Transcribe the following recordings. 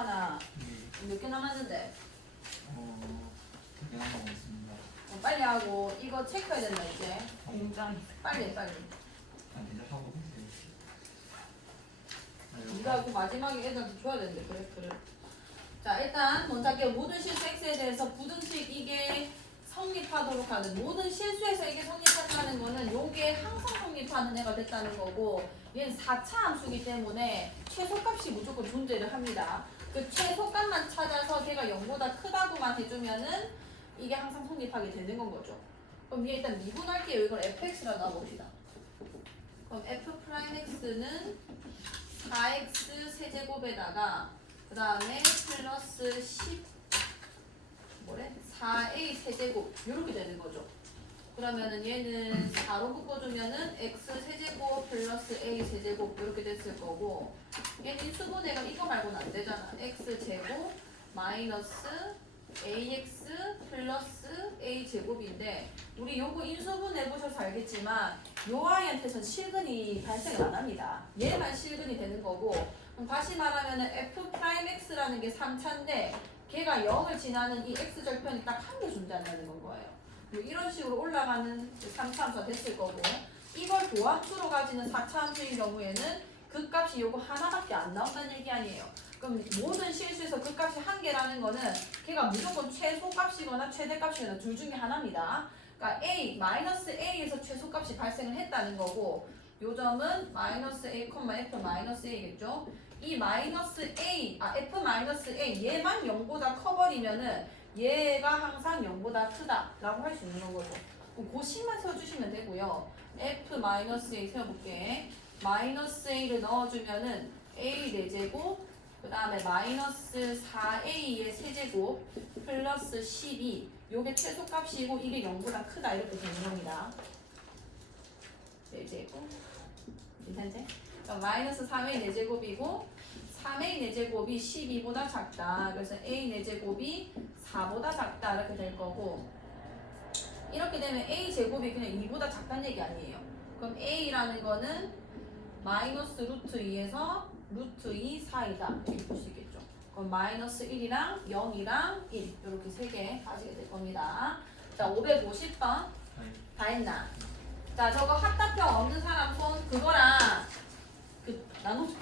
수아나 네. 몇 개 남았는데? 그냥 하고 있습니다. 빨리 하고 이거 체크해야 된다 이제. 공장. 빨리. 아, 이제 하고 있어요. 네가 그 마지막에 애들한테 줘야 되는데 그래프를. 자 일단 먼저 할게요. 모든 실수 x에 대해서 부등식 이게 성립하도록 하는 모든 실수에서 이게 성립한다는 거는 요게 항상 성립하는 애가 됐다는 거고 얘는 4차 함수이기 때문에 최소값이 무조건 존재를 합니다. 그 최소값만 찾아서 걔가 0보다 크다고만 해주면은 이게 항상 성립하게 되는 건 거죠. 그럼 얘 일단 미분할게요. 이걸 fx라고 놔봅시다. 그럼 f'x는 4x 세제곱에다가 그 다음에 플러스 4a 세제곱 이렇게 되는 거죠. 그러면은 얘는 4로 묶어주면은 x 세제곱 플러스 a 세제곱 이렇게 됐을 거고 얘는 인수분해가 이거 말고는 안 되잖아. x 제곱 마이너스 ax 플러스 a 제곱인데 우리 요거 인수분해 보셔서 알겠지만 요 아이한테선 실근이 발생을 안 합니다. 얘만 실근이 되는 거고 그럼 다시 말하면은 f'x라는 게 3차인데 걔가 0을 지나는 이 x절편이 딱 한 개 존재한다는 건 거예요. 이런 식으로 올라가는 3차 함수가 됐을 거고 이걸 도함수로 가지는 4차 함수인 경우에는 그 값이 요거 하나밖에 안 나온다는 얘기 아니에요. 그럼 모든 실수에서 그 값이 한 개라는 거는 걔가 무조건 최소값이거나 최대값이거나 둘 중에 하나입니다. 그러니까 a, 마이너스 a에서 최소값이 발생을 했다는 거고 요 점은 마이너스 a, f 마이너스 a겠죠. 이 마이너스 a, f 마이너스 a 얘만 0보다 커버리면은 얘가 항상 0보다 크다라고 할 수 있는 거죠. 그럼 그 식만 세워주시면 되고요. f 마이너스 a 세워볼게. 마이너스 a를 넣어주면은 a 4제곱 그 다음에 마이너스 4a의 세제곱 플러스 12 요게 최소값이고 이게 0보다 크다 이렇게 되는 겁니다. 4제곱 괜찮지? 그럼 마이너스 3a 4제곱이고 3a 4제곱이 12보다 작다. 그래서 a 4제곱이 4보다 작다 이렇게 될 거고 이렇게 되면 a 제곱이 그냥 2보다 작다는 얘기 아니에요. 그럼 a라는 거는 마이너스 루트 2에서 루트 2 사이다 이렇게 볼 수 있겠죠. 그럼 마이너스 1이랑 0이랑 1 이렇게 3개 가지게 될 겁니다. 자 550번 다 했나? 자 저거 합답형 없는 사람 손 그거랑 그 나눠주고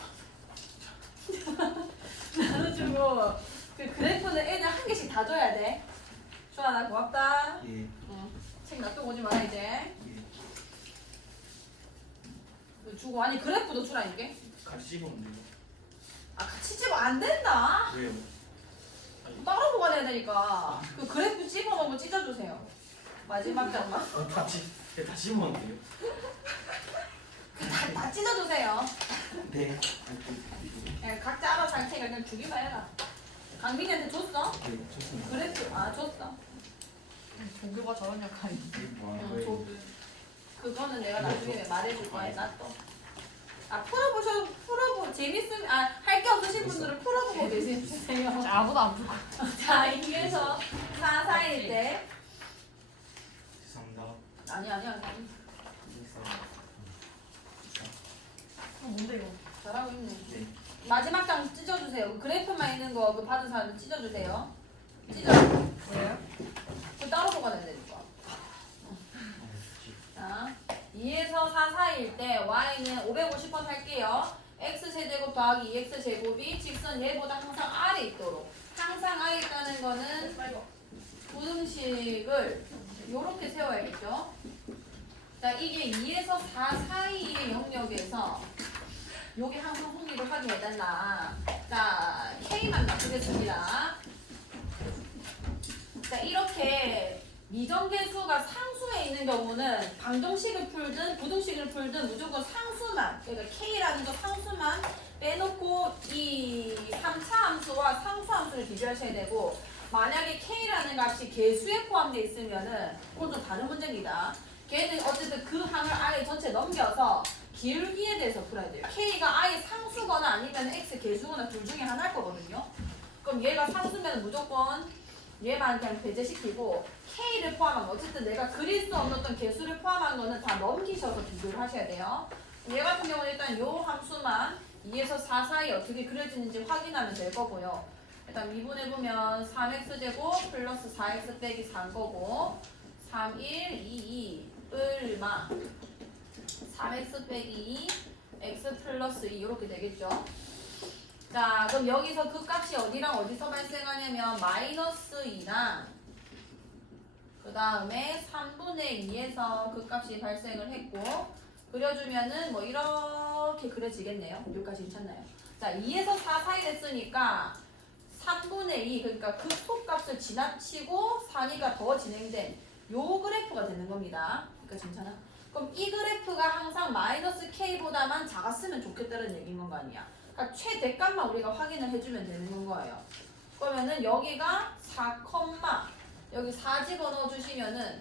나눠주고 그 그래프는 애들 한 개씩 다 줘야 돼. 주아나 고맙다. 예. 책 놔두고 오지 마라 이제. 예. 주고 아니 그래프도 주라 이게. 같이 씹었는데요. 아 같이 집어 안 된다. 왜요? 따로 보관해야 되니까 그 그래프 집어넣으면 찢어주세요. 마지막 장만. 다 씹었는데요. 다 찢어주세요. 네. 네, 각자 알아서 할 테니까 그냥 주기만 해라. 강민이한테 줬어? 네, 좋습니다. 그래프 줬어. 조교가 저런 역할이지. 줘. 그거는 내가 나중에 말해줄 거야. 나 또. 풀어보 재밌으면 할 게 없으신 분들은 풀어보고 계세요. 아무도 안 풀고. 자 이에서 4, 4일 때 죄송합니다. 아니야. 뭔데 이거? 잘하고 있네. 네. 마지막 장 찢어주세요. 그래프만 있는 거 그 받은 사람은 찢어주세요. 왜요? 그 따로 보관해야 되니까. 자, 2에서 4 사이일 때 y는 550번 할게요. x세제곱 더하기 2x제곱이 직선 얘보다 항상 아래 있도록. 항상 아래 있다는 거는 부등식을 요렇게 세워야겠죠. 자, 이게 2에서 4 사이의 영역에서 요게 항상 성립을 하게 해달라. 자, K만 놔두겠습니다. 자, 이렇게 미정계수가 상수에 있는 경우는 방정식을 풀든 부등식을 풀든 무조건 상수만, 그러니까 K라는 거 상수만 빼놓고 이 3차 함수와 상수 함수를 비교하셔야 되고 만약에 K라는 값이 개수에 포함되어 있으면은 그건 좀 다른 문제입니다. 걔는 어쨌든 그 항을 아예 전체 넘겨서 기울기에 대해서 풀어야 돼요. K가 아예 상수거나 아니면 X 개수거나 둘 중에 하나일 거거든요. 그럼 얘가 상수면 무조건 얘만 그냥 배제시키고 K를 포함한 거 어쨌든 내가 그릴 수 없는 어떤 개수를 포함한 거는 다 넘기셔서 비교를 하셔야 돼요. 얘 같은 경우는 일단 요 함수만 2에서 4 사이 어떻게 그려지는지 확인하면 될 거고요. 일단 미분해보면 3x제곱 플러스 4x 빼기 4인 거고 3, 1, 2, 2 얼마 3x 빼기 2 x 플러스 2 이렇게 되겠죠. 자 그럼 여기서 그 값이 어디랑 어디서 발생하냐면 마이너스 2랑 그 다음에 3분의 2에서 그 값이 발생을 했고 그려주면은 뭐 이렇게 그려지겠네요. 여기까지 괜찮나요? 자 2에서 4 사이 됐으니까 3분의 2 그러니까 극소값을 지나치고 4니까 더 진행된 요 그래프가 되는 겁니다. 그러니까 괜찮아? 그럼 이 그래프가 항상 마이너스 k보다만 작았으면 좋겠다는 얘기인 건 거 아니야. 그러니까 최대값만 우리가 확인을 해주면 되는 거예요. 그러면은 여기가 4, 여기 4 집어넣어 주시면은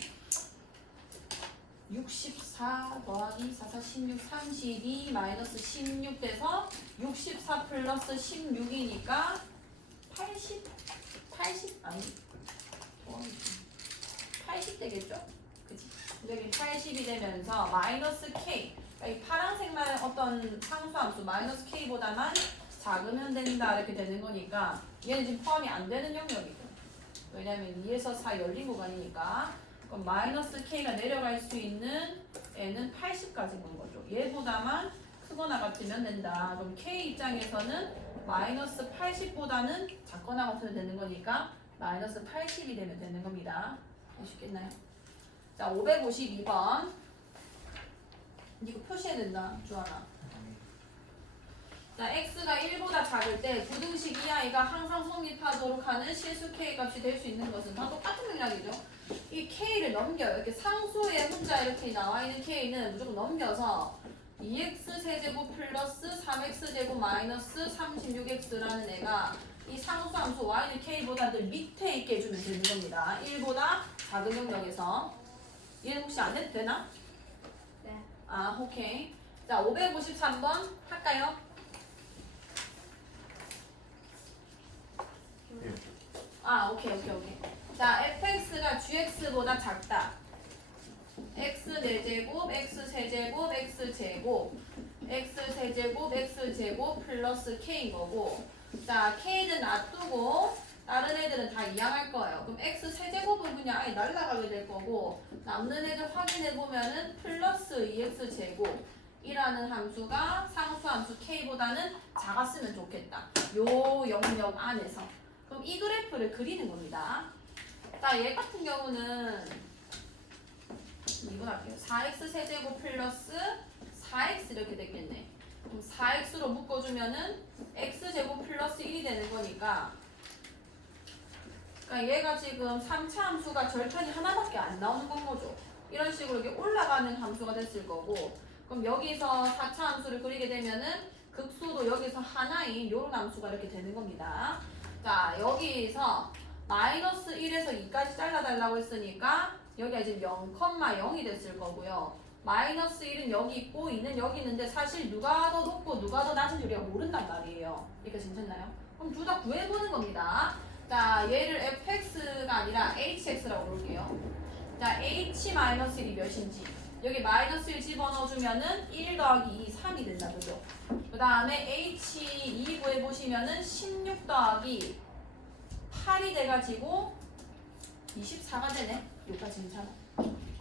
64 더하기 4, 4, 16, 32 마이너스 16 돼서 64 플러스 16이니까 80 아니 80 되겠죠? 그치? 여기 80이 되면서 마이너스 k 그러니까 이 파란색만 어떤 상수함수 마이너스 k보다만 작으면 된다 이렇게 되는 거니까 얘는 지금 포함이 안 되는 영역이고 왜냐면 2에서 4 열린 구간이니까 그럼 마이너스 k가 내려갈 수 있는 애는 80까지인 거죠. 얘보다만 크거나 같으면 된다. 그럼 k 입장에서는 마이너스 80보다는 작거나 같으면 되는 거니까 마이너스 80이 되면 되는 겁니다. 아시겠나요? 자 552번 이거 표시해야 된다 주하나. 자 x가 1보다 작을 때 부등식 이하이가 항상 성립하도록 하는 실수 k 값이 될 수 있는 것은 다 똑같은 맥락이죠. 이 k를 넘겨요. 이렇게 상수의 문자 이렇게 나와 있는 k는 무조건 넘겨서 2x 세제곱 플러스 3x제곱 마이너스 36x라는 애가 이 상수함수 y는 k보다 늘 밑에 있게 해주면 되는 겁니다. 1보다 작은 영역에서 얘는 혹시 안 해도 되나? 네. 아 오케이. 자 553번 할까요? 아 오케이. 자 fx가 gx보다 작다. x 4제곱 x 세제곱 x제곱 x 세제곱 x제곱 플러스 k인 거고 자 k는 놔두고 다른 애들은 다 이양할 거예요. 그럼 x 세제곱은 그냥 아예 날라가게 될 거고 남는 애들 확인해 보면은 플러스 2x제곱 이라는 함수가 상수함수 k보다는 작았으면 좋겠다. 요 영역 안에서. 그럼 이 그래프를 그리는 겁니다. 자, 얘 같은 경우는 이분 할게요. 4x 세제곱 플러스 4x 이렇게 됐겠네. 그럼 4x로 묶어주면은 x제곱 플러스 1이 되는 거니까 그러니까 얘가 지금 3차 함수가 절편이 하나밖에 안 나오는 건 거죠. 이런 식으로 이렇게 올라가는 함수가 됐을 거고 그럼 여기서 4차 함수를 그리게 되면은 극소도 여기서 하나인 요런 함수가 이렇게 되는 겁니다. 자 여기서 마이너스 1에서 2까지 잘라달라고 했으니까 여기가 지금 0,0이 됐을 거고요. 마이너스 1은 여기 있고 2는 여기 있는데 사실 누가 더 높고 누가 더 낮은지 우리가 모른단 말이에요. 이렇게 괜찮나요? 그럼 둘 다 구해보는 겁니다. 자 얘를 fx가 아니라 hx라고 부를게요. 자 h-1이 몇인지 여기 마이너스 1 집어넣어주면은 1 더하기 2, 3이 된다 그죠? 그 다음에 h2 구해보시면은 16 더하기 8이 돼가지고 24가 되네. 여기까지 괜찮아.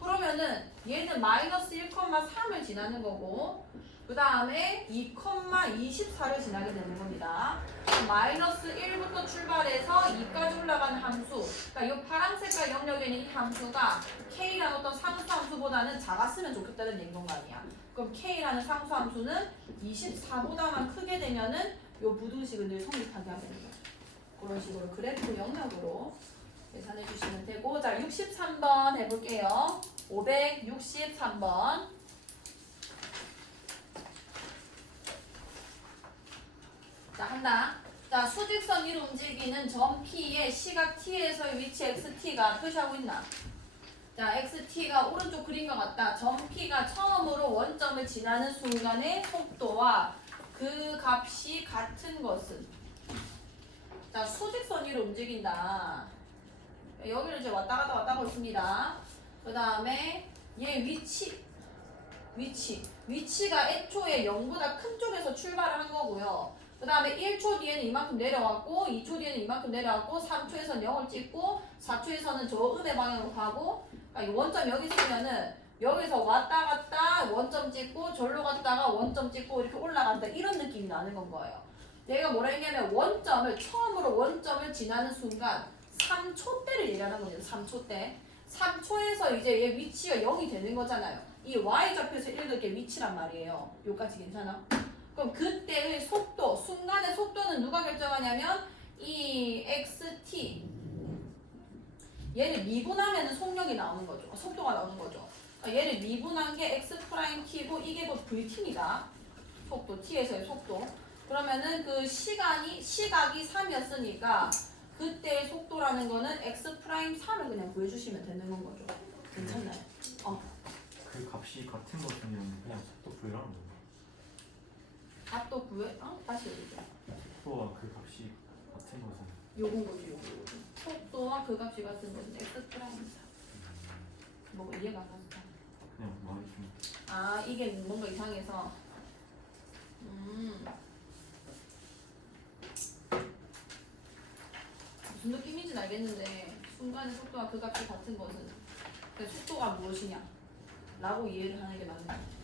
그러면은 얘는 마이너스 1,3을 지나는 거고 그 다음에 2,24를 지나게 되는 겁니다. 마이너스 1부터 출발해서 2까지 올라가는 함수 그러니까 이 파란 색깔 영역에 있는 이 함수가 K라는 어떤 상수함수보다는 작았으면 좋겠다는 얘기인 거 아니야. 그럼 K라는 상수함수는 24보다만 크게 되면은 이 부등식을 늘 성립하게 하게 되는 거죠. 그런 식으로 그래프 영역으로 계산해 주시면 되고 자 63번 해볼게요. 563번 자 한다. 자 수직선 위로 움직이는 점 P의 시각 T에서의 위치 XT가 표시하고 있나? 자 XT가 오른쪽 그린 것 같다. 점 P가 처음으로 원점을 지나는 순간의 속도와 그 값이 같은 것은 자 수직선 위로 움직인다. 여기를 이제 왔다 갔다 있습니다. 그 다음에 얘 위치 위치가 애초에 0보다 큰 쪽에서 출발을 한 거고요. 그 다음에 1초 뒤에는 이만큼 내려왔고 2초 뒤에는 이만큼 내려왔고 3초에서는 0을 찍고 4초에서는 저 음의 방향으로 가고 그러니까 원점 여기 있으면은 여기서 왔다 갔다 원점 찍고 절로 갔다가 원점 찍고 이렇게 올라간다 이런 느낌이 나는 건 거예요. 얘가 뭐라 했냐면 처음으로 원점을 지나는 순간 3초 때를 얘기하는 거예요. 3초 때. 3초에서 이제 얘 위치가 0이 되는 거잖아요. 이 y좌표에서 읽을 게 위치란 말이에요. 여기까지 괜찮아? 그럼 그때의 속도, 순간의 속도는 누가 결정하냐면 이 xt 얘를 미분하면 속력이 나오는 거죠. 속도가 나오는 거죠. 얘를 미분한 게 x 프라임 t고 이게 뭐 vt입니다. 속도, t에서의 속도. 그러면은 그 시각이 3이었으니까 그때의 속도라는 거는 x 프라임 3을 그냥 구해주시면 되는 건 거죠. 괜찮나요? 그 값이 같은 것이면 그냥 속도 구해라는 거예요. 값도 구해? 다시 얘기해줘. 속도와 그 값이 같은 것은 요건 거지, 요거. 속도와 그 값이 같은 것은 x 프라임 3. 뭐 이해가 안 갔어. 그냥 말이 좀 이게 뭔가 이상해서. 무슨 느낌인지는 알겠는데 순간의 속도와 그 값이 같은 것은 그 속도가 무엇이냐 라고 이해를 하는 게 맞는 거예요.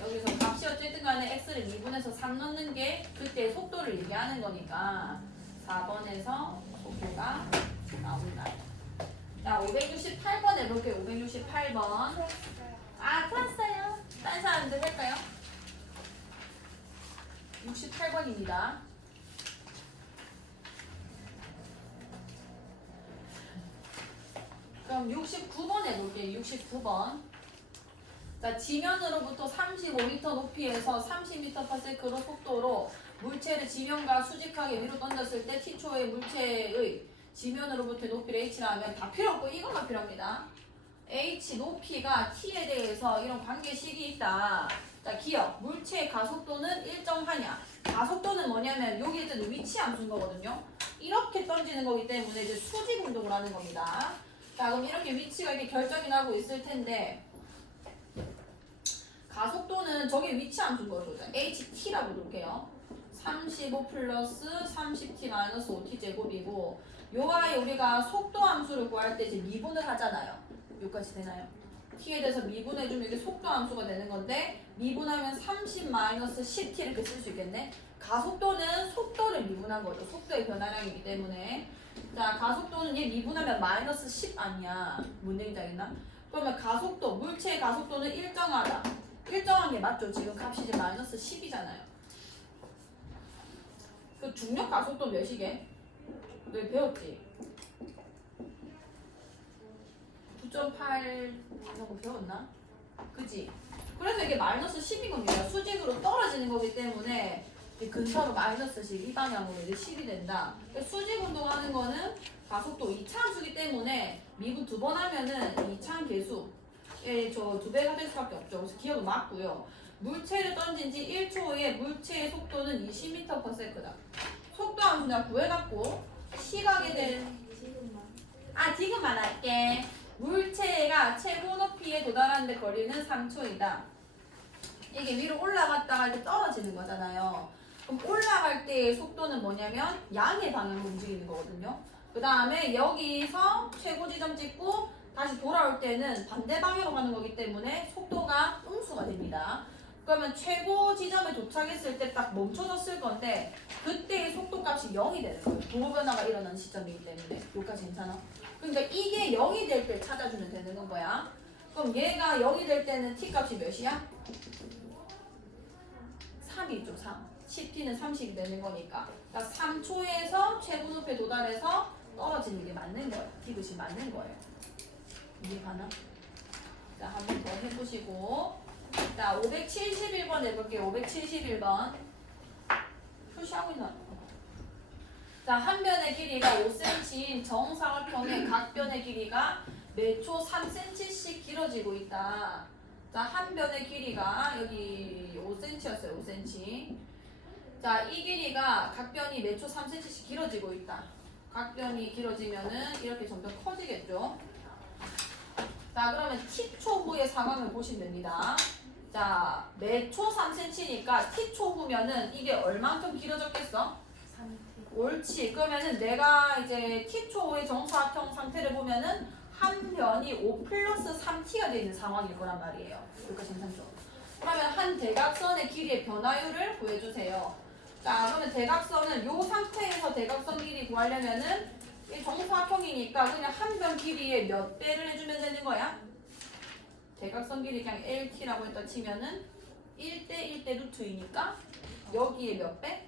여기서 값이 어쨌든 간에 x를 2분에서 3 넣는 게 그때의 속도를 얘기하는 거니까 4번에서 속도가 나온다. 자, 568번 해볼게요. 568번. 풀었어요. 딴 사람들 할까요? 68번입니다. 그럼 69번 해볼게요. 69번. 자, 지면으로부터 35m 높이에서 30m/s로 속도로 물체를 지면과 수직하게 위로 던졌을 때 t초의 물체의 지면으로부터의 높이를 h라 하면 다 필요 없고 이것만 필요합니다. h 높이가 t에 대해서 이런 관계식이 있다. 자, 기억. 물체의 가속도는 일정하냐. 가속도는 뭐냐면 여기에 있는 위치 함수인 거거든요. 이렇게 던지는 거기 때문에 이제 수직 운동을 하는 겁니다. 자, 그럼 이렇게 위치가 이렇게 결정이 나고 있을 텐데 가속도는 저게 위치 함수인 거죠. 자, ht라고 놓을게요. 35 플러스 30t 마이너스 5t 제곱이고 요 아이 우리가 속도 함수를 구할 때 이제 미분을 하잖아요. 여기까지 되나요? t에 대해서 미분해주면 이게 속도 함수가 되는 건데 미분하면 30 마이너스 10t 이렇게 쓸 수 있겠네. 가속도는 속도를 미분한 거죠. 속도의 변화량이기 때문에. 자, 가속도는 얘 미분하면 마이너스 10 아니야. 뭔 얘기인지 알겠나? 그러면 가속도, 물체의 가속도는 일정하다. 일정한 게 맞죠? 지금 값이 이제 마이너스 10이잖아요. 그 중력 가속도 몇이게? 너 배웠지? 9.8 이런 거 배웠나? 그지? 그래서 이게 마이너스 10인 겁니다. 수직으로 떨어지는 거기 때문에 근처로 마이너스 10, 이 방향으로 이제 10이 된다. 수직 운동하는 거는 가속도 2차 함수기 때문에 미분 2번 하면은 2차 계수 저 2배가 될 수밖에 없죠. 그래서 기억은 맞고요. 물체를 던진 지 1초에 물체의 속도는 20m/s다. 속도 함수 내가 구해놨고 시각에 대한 지금만 할게. 물체가 최고 높이에 도달하는데 거리는 3초이다. 이게 위로 올라갔다가 이렇게 떨어지는 거잖아요. 그럼 올라갈 때의 속도는 뭐냐면 양의 방향으로 움직이는 거거든요. 그 다음에 여기서 최고 지점 찍고 다시 돌아올 때는 반대 방향으로 가는 거기 때문에 속도가 음수가 됩니다. 그러면 최고 지점에 도착했을 때 딱 멈춰졌을 건데 그때의 속도 값이 0이 되는 거예요. 도로 변화가 일어나는 시점이기 때문에. 여기까지 괜찮아? 그러니까 이게 0이 될 때 찾아주면 되는 건 거야. 그럼 얘가 0이 될 때는 t 값이 몇이야? 3이죠. 3. 10t는 30이 되는 거니까. 그러니까 3초에서 최고 높이에 도달해서 떨어지는 게 맞는 거예요. 디귿이 맞는 거예요. 이해 가나? 자, 한 번 더 해보시고. 자, 571번 해볼게요. 571번. 표시하고 있나? 자, 한 변의 길이가 5cm인 정사각형의 각 변의 길이가 매초 3cm씩 길어지고 있다. 자, 한 변의 길이가 여기 5cm였어요. 5cm. 자, 이 길이가 각 변이 매초 3cm씩 길어지고 있다. 각 변이 길어지면은 이렇게 점점 커지겠죠. 자, 그러면 t초 후의 상황을 보시면 됩니다. 자, 매초 3cm니까 t초 후면은 이게 얼만큼 길어졌겠어? 3T. 옳지. 그러면은 내가 이제 t초 후의 정사각형 상태를 보면은 한 변이 5 플러스 3t가 되어 있는 상황일 거란 말이에요. 여기까지 괜찮죠? 그러면 한 대각선의 길이의 변화율을 구해주세요. 자, 그러면 대각선은 이 상태에서 대각선 길이 구하려면은 이 정사각형이니까 그냥 한 변 길이의 몇 배를 해주면 되는 거야? 대각선 길이 그냥 LT라고 했다 치면은 1대 1대 루트 2니까 여기에 몇 배?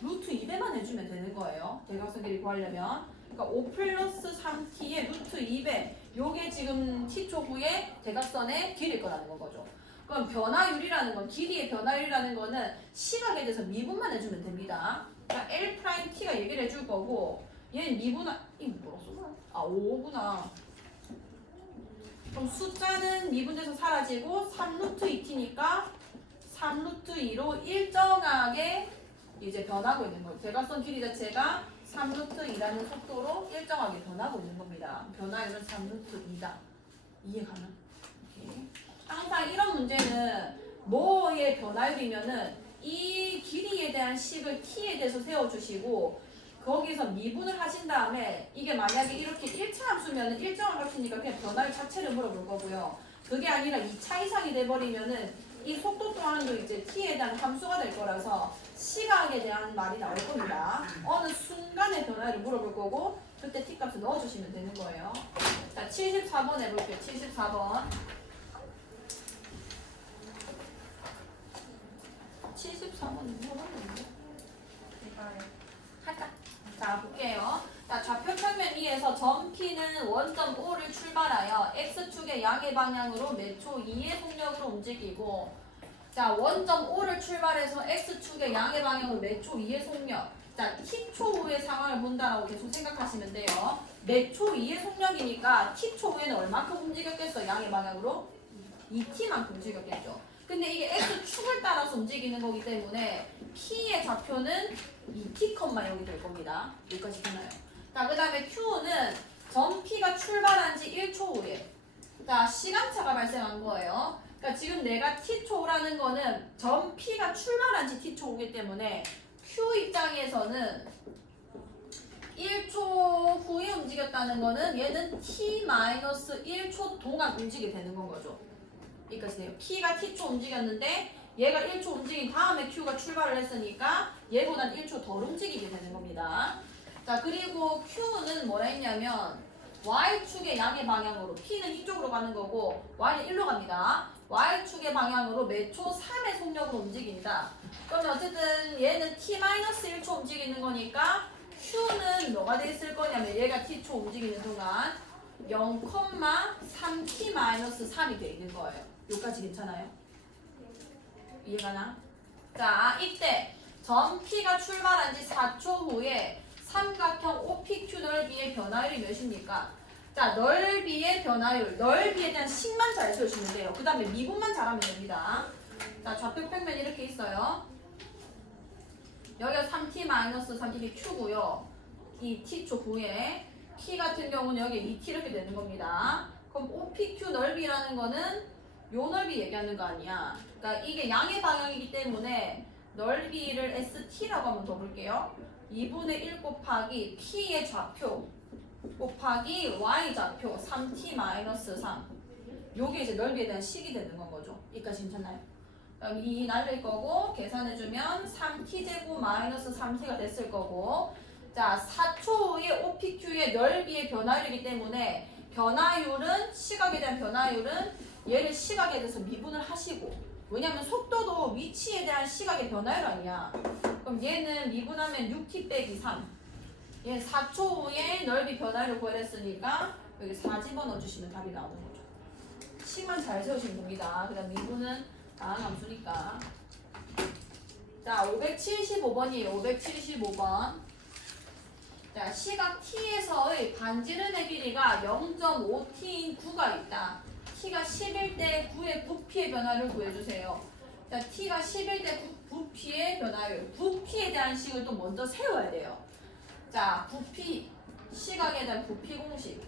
루트 2배만 해주면 되는 거예요. 대각선 길이 구하려면. 그러니까 5 플러스 3t의 루트 2배. 요게 지금 t초 후에 대각선의 길일 거라는 건 거죠. 그럼 변화율이라는 건, 길이의 변화율이라는 거는 시각에 대해서 미분만 해주면 됩니다. 그러니까 L'T가 얘기를 해줄 거고, 얘는 미분, 이거 뭐라 써놔? 아, 5구나. 그럼 숫자는 미분돼서 사라지고 3루트 2t니까 3루트 2로 일정하게 이제 변하고 있는 거예요. 대각선 길이 자체가 3루트 2라는 속도로 일정하게 변하고 있는 겁니다. 변화율은 3루트 2다. 이해가나? 오케이. 항상 이런 문제는 뭐의 변화율이면은 이 길이에 대한 식을 t에 대해서 세워주시고 거기서 미분을 하신 다음에 이게 만약에 이렇게 1차 함수면은 일정한 값이니까 그냥 변화율 자체를 물어볼 거고요. 그게 아니라 2차 이상이 돼버리면은 이 속도 또한도 이제 t에 대한 함수가 될 거라서 시각에 대한 말이 나올 겁니다. 어느 순간의 변화율을 물어볼 거고 그때 t 값을 넣어주시면 되는 거예요. 자, 74번 해볼게요. 74번. 74번은 물어봤는데 이거요. 할까? 자, 볼게요. 자, 좌표 평면 위에서 점 P는 원점 O를 출발하여 X축의 양의 방향으로 매초 2의 속력으로 움직이고, 자, 원점 O를 출발해서 X축의 양의 방향으로 매초 2의 속력. 자, T초 후의 상황을 본다라고 계속 생각하시면 돼요. 매초 2의 속력이니까 T초 후에는 얼마큼 움직였겠어? 양의 방향으로? 2T만큼 움직였겠죠. 근데 이게 X축을 따라서 움직이는 거기 때문에 P의 좌표는 2T, 여기 될 겁니다. 여기까지 되나요? 자, 그 다음에 Q는 점 P가 출발한 지 1초 후에 자, 시간차가 발생한 거예요. 그러니까 지금 내가 T초라는 거는 점 P가 출발한 지 T초 후기 때문에 Q 입장에서는 1초 후에 움직였다는 거는 얘는 T-1초 동안 움직이게 되는 건 거죠. 여기까지 돼요. P가 T초 움직였는데 얘가 1초 움직인 다음에 Q가 출발을 했으니까 얘보단 1초 덜 움직이게 되는 겁니다. 자, 그리고 Q는 뭐라 했냐면 Y축의 양의 방향으로 P는 이쪽으로 가는 거고 Y는 1로 갑니다. Y축의 방향으로 매초 3의 속력으로 움직인다. 그러면 어쨌든 얘는 T-1초 움직이는 거니까 Q는 뭐가 돼 있을 거냐면 얘가 T초 움직이는 동안 0,3t-3이 돼 있는 거예요. 여기까지 괜찮아요? 이해가나? 자, 이때 점 P가 출발한 지 4초 후에 삼각형 OPQ 넓이의 변화율이 몇입니까? 자, 넓이의 변화율, 넓이에 대한 식만 잘 세우시면 돼요. 그 다음에 미분만 잘하면 됩니다. 자, 좌표 평면이 이렇게 있어요. 여기가 3t-3t Q고요. 이 T초 후에 P 같은 경우는 여기 2t 이렇게 되는 겁니다. 그럼 OPQ 넓이라는 거는 요 넓이 얘기하는 거 아니야. 그러니까 이게 양의 방향이기 때문에 넓이를 ST라고 한번 더 볼게요. 2분의 1 곱하기 P의 좌표 곱하기 Y 좌표 3t-3. 요게 이제 넓이에 대한 식이 되는 건 거죠. 여기까지 괜찮나요? 그럼 2 날릴 거고 계산해주면 3t제곱 마이너스 3t가 됐을 거고 자, 4초 후에 OPQ의 넓이의 변화율이기 때문에 변화율은 시각에 대한 변화율은 얘를 시각에 대해서 미분을 하시고 왜냐면 속도도 위치에 대한 시각의 변화율 아니야. 그럼 얘는 미분하면 6t 빼기 3 얘는 4초 후에 넓이 변화율을 구해냈으니까 여기 4 집어넣어주시면 답이 나오는 거죠. 식만 잘 세우시면 됩니다. 그 다음 미분은 다한 함수니까 자 575번이에요. 575번 자, 시각 T에서의 반지름의 길이가 0.5T인 구가 있다. T가 11대 9의 부피의 변화를 구해주세요. 자, T가 11대 9 부피의 변화율. 부피에 대한 식을 또 먼저 세워야 돼요. 자, 부피, 시각에 대한 부피 공식.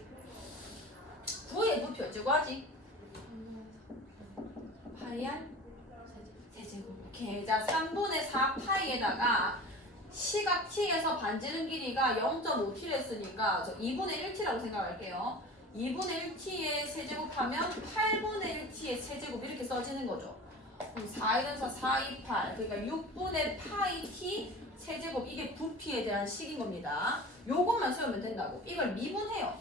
9의 부피 어쩌고 하지? 파이알 세제곱. 오케이. 자, 3분의 4 파이에다가 시각 t에서 반지름 길이가 0.5t를 했으니까 저 2분의 1t라고 생각할게요. 2분의 1t의 세제곱하면 8분의 1t의 세제곱 이렇게 써지는 거죠. 그럼 4일은 4, 2, 8. 그러니까 6분의 파이 t 세제곱 이게 부피에 대한 식인 겁니다. 요것만 세우면 된다고. 이걸 미분해요.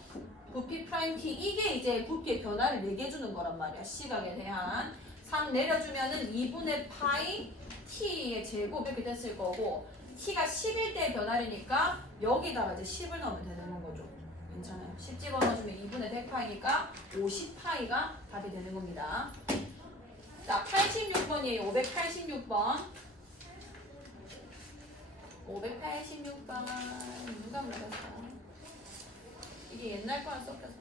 부피 프라임 t 이게 이제 부피의 변화를 내게 주는 거란 말이야. 시각에 대한 3 내려주면은 2분의 파이 t의 제곱 이렇게 됐을 거고 t가 10일 때의 변화니까 여기다가 이제 10을 넣으면 되는 거죠. 괜찮아요. 10 집어넣어주면 2분의 100파이니까 50파이가 답이 되는 겁니다. 자, 86번이에요. 586번. 586번. 누가 물어봤어? 이게 옛날 거랑 섞여서.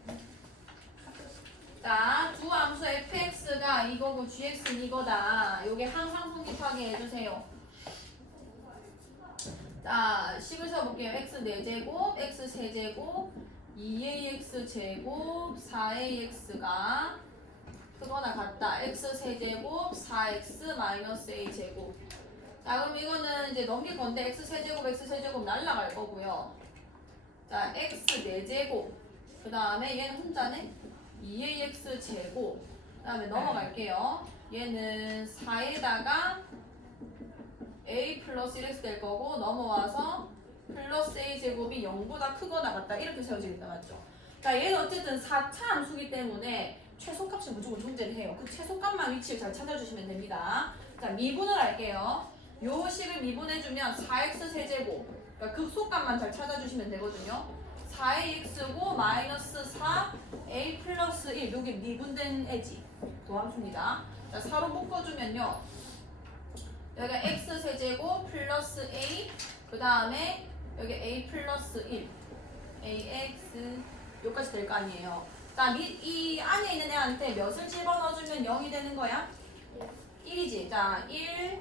자, 두 함수 fx가 이거고 gx는 이거다. 요게 항상 성립하게 해주세요. 자, 식을 써볼게요. x 4제곱, x 세제곱, 2ax 제곱, 4ax가 크거나 같다. x 세제곱, 4x 마이너스 a 제곱. 자, 그럼 이거는 이제 넘길 건데 x 세제곱 날라갈 거고요. 자, x 4제곱. 그 다음에 얘는 혼자네. 2ax 제곱. 그 다음에 넘어갈게요. 얘는 4에다가 a 플러스 1x 될 거고 넘어와서 플러스 a 제곱이 0보다 크거나 같다 이렇게 세워지겠다 맞죠? 자, 얘는 어쨌든 4차 함수기 때문에 최소값이 무조건 존재를 해요. 그 최소값만 위치를 잘 찾아주시면 됩니다. 자, 미분을 할게요. 요 식을 미분해주면 4x 세제곱, 그러니까 극소값만 잘 찾아주시면 되거든요. 4ax고 마이너스 4a 플러스 1 요게 미분된 애지 도함수입니다. 자, 4로 묶어주면요 여기가 x 세제곱 플러스 a 그 다음에 여기 a 플러스 1 ax 요까지 될 거 아니에요. 자, 이 안에 있는 애한테 몇을 집어넣어주면 0이 되는 거야? 1이지. 자, 1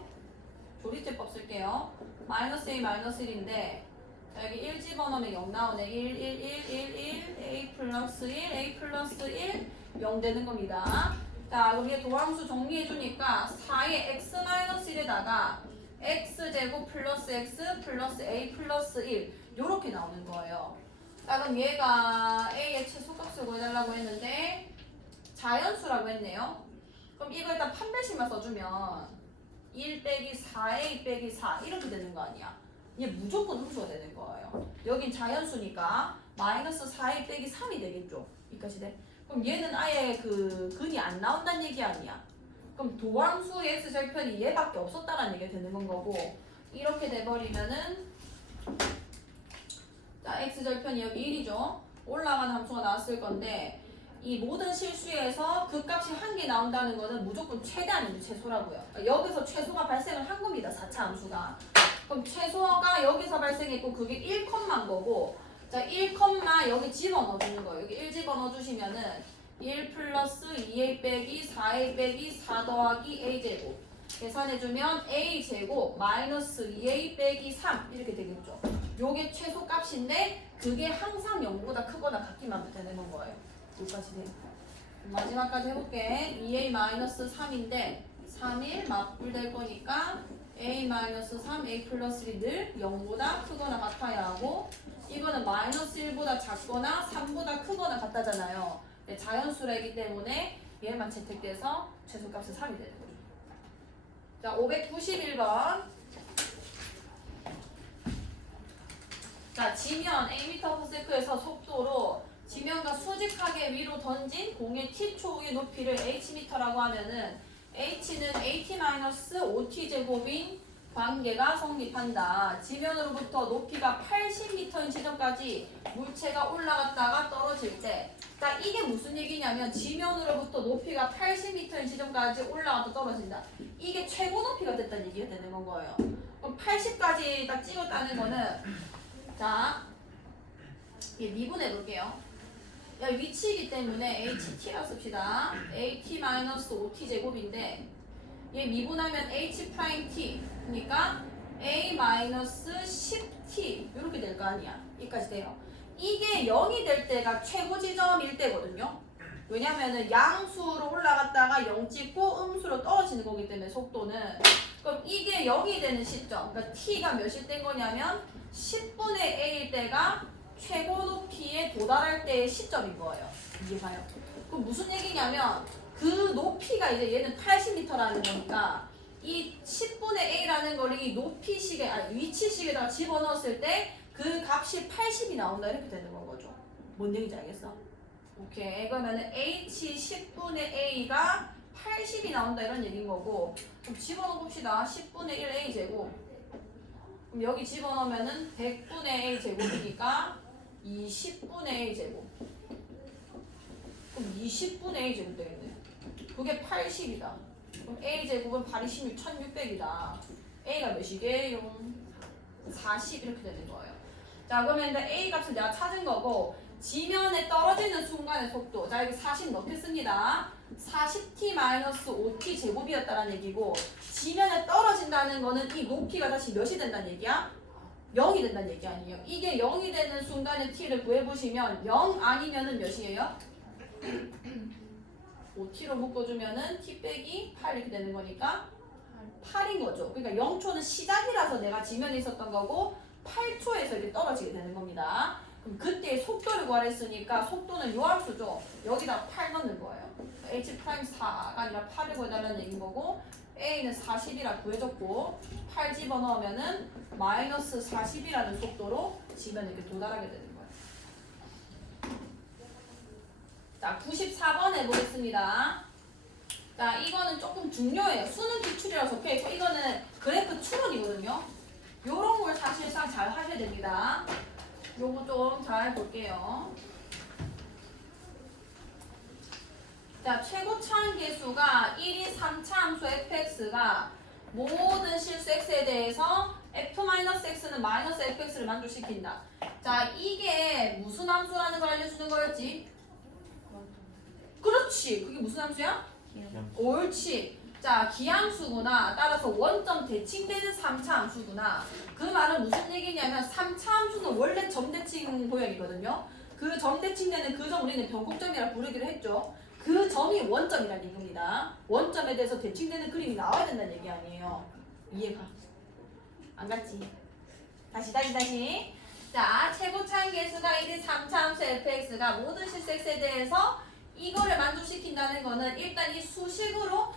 조리제법 쓸게요. 마이너스 a 마이너스 1인데 여기 1 집어넣으면 0 나오네. 1, 1, 1, 1, 1, a 플러스 1, a 플러스 1, 0 되는 겁니다. 자, 그럼 얘 도함수 정리해주니까 4의 x-1에다가 x제곱 플러스 x 플러스 a 플러스 1 요렇게 나오는 거예요. 자, 그럼 얘가 a의 최소값을 구해달라고 했는데 자연수라고 했네요. 그럼 이거 일단 판별식만 써주면 1 빼기 4a 빼기 4 이렇게 되는 거 아니야. 얘 무조건 함수가 되는 거예요. 여긴 자연수니까 마이너스 4a 빼기 3이 되겠죠. 여기까지 돼? 그럼 얘는 아예 그 근이 안 나온다는 얘기 아니야. 그럼 도함수의 x절편이 얘밖에 없었다는 얘기가 되는 건 거고 이렇게 돼버리면은 자, x절편이 여기 1이죠. 올라가는 함수가 나왔을 건데 이 모든 실수에서 그 값이 한 개 나온다는 거는 무조건 최대 아니면 최소라고요. 그러니까 여기서 최소가 발생을 한 겁니다. 4차 함수가. 그럼 최소가 여기서 발생했고 그게 1, 거고 자, 1, 여기 집어넣어주는 거예요. 여기 1 집어넣어주시면은 1 플러스 2a 빼기 4a 빼기 4 더하기 a 제곱 계산해주면 a 제곱 마이너스 2a 빼기 3 이렇게 되겠죠. 요게 최소값인데 그게 항상 0보다 크거나 같기만 하면 되는 건 거예요. 여기까지 돼요. 마지막까지 해볼게. 2a 마이너스 3인데 3일 맞불될 거니까 a 마이너스 3 a 플러스 1이 늘 0보다 크거나 같아야 하고 이거는 마이너스 1보다 작거나 3보다 크거나 같다잖아요. 자연수라기 때문에 얘만 채택돼서 최소값은 3이 되는 거죠. 자, 591번. 자, 지면 Am/s에서 속도로 지면과 수직하게 위로 던진 공의 t초의 높이를 hm라고 하면은 h는 at-5t 제곱인 관계가 성립한다. 지면으로부터 높이가 80m인 지점까지 물체가 올라갔다가 떨어질 때, 자, 이게 무슨 얘기냐면 지면으로부터 높이가 80m인 지점까지 올라갔다 떨어진다. 이게 최고 높이가 됐다는 얘기가 되는 건 거예요. 그럼 80까지 딱 찍었다는 거는 자, 얘 미분해 볼게요. 야, 위치이기 때문에 HT라 씁시다. AT-5T 제곱인데 얘 미분하면 H'T 그러니까 A-10T 이렇게 될 거 아니야. 여기까지 돼요. 이게 0이 될 때가 최고 지점일 때거든요. 왜냐면은 양수로 올라갔다가 0 찍고 음수로 떨어지는 거기 때문에 속도는. 그럼 이게 0이 되는 시점, 그러니까 t가 몇일 땐 거냐면 10분의 a일 때가 최고 높이에 도달할 때의 시점인 거예요. 이게 봐요. 그럼 무슨 얘기냐면 그 높이가 이제 얘는 80m라는 거니까 이 10분의 a라는 걸 이 높이식에, 아니 위치식에다가 집어넣었을 때 그 값이 80이 나온다 이렇게 되는 건 거죠. 뭔 얘기인지 알겠어? 오케이. 그러면은 h 10분의 a가 80이 나온다 이런 얘기인 거고, 그럼 집어넣어 봅시다. 10분의 1 a 제곱. 그럼 여기 집어넣으면은 100분의 a 제곱이니까 20분의 a 제곱. 그럼 20분의 a 제곱 되겠네. 그게 80이다. 그럼 a 제곱은 8, 26, 1600이다. a가 몇이게요? 40 이렇게 되는 거예요. 자, 그러면 일단 a 값을 내가 찾은 거고, 지면에 떨어지는 순간의 속도. 자, 여기 40 넣겠습니다. 40t-5t 제곱이었다는 얘기고, 지면에 떨어진다는 거는 이 높이가 다시 몇이 된다는 얘기야? 0이 된다는 얘기 아니에요. 이게 0이 되는 순간의 t를 구해보시면 0 아니면은 몇이에요? 5t로 묶어주면은 t 빼기 8 이렇게 되는 거니까 8인 거죠. 그러니까 0초는 시작이라서 내가 지면에 있었던 거고 8초에서 이렇게 떨어지게 되는 겁니다. 그럼 그때 속도를 구하랬으니까 속도는 요 함수죠. 여기다 8 넣는 거예요. h'4가 아니라 8을 구해달라는 얘기인 거고, a는 40이라 구해줬고 8 집어넣으면은 마이너스 40이라는 속도로 지면에 이렇게 도달하게 되는 거예요. 자, 94번 해보겠습니다. 자, 이거는 조금 중요해요. 수능 기출이라서 적혀있고, 이거는 그래프 추론이거든요. 요런 걸 사실상 잘 하셔야 됩니다. 요거 좀 잘 볼게요. 자, 최고 차항계수가 1이 3차 함수 fx가 모든 실수 x에 대해서 f-x는 마이너스 fx를 만족시킨다. 자, 이게 무슨 함수라는 걸 알려주는 거였지? 그렇지. 그게 무슨 함수야? 옳지. 자, 기함수구나. 따라서 원점 대칭되는 3차 함수구나. 그 말은 무슨 얘기냐면 3차 함수는 원래 점대칭 도형이거든요. 그 점대칭되는 그 점 우리는 변곡점이라 부르기로 했죠. 그 점이 원점이라는 얘기입니다. 원점에 대해서 대칭되는 그림이 나와야 된다는 얘기 아니에요. 이해가? 안 갔지? 다시. 자, 최고 차항계수가 1이 3차 함수 fx가 모든 실수 x에 대해서 이거를 만족시킨다는 거는 일단 이 수식으로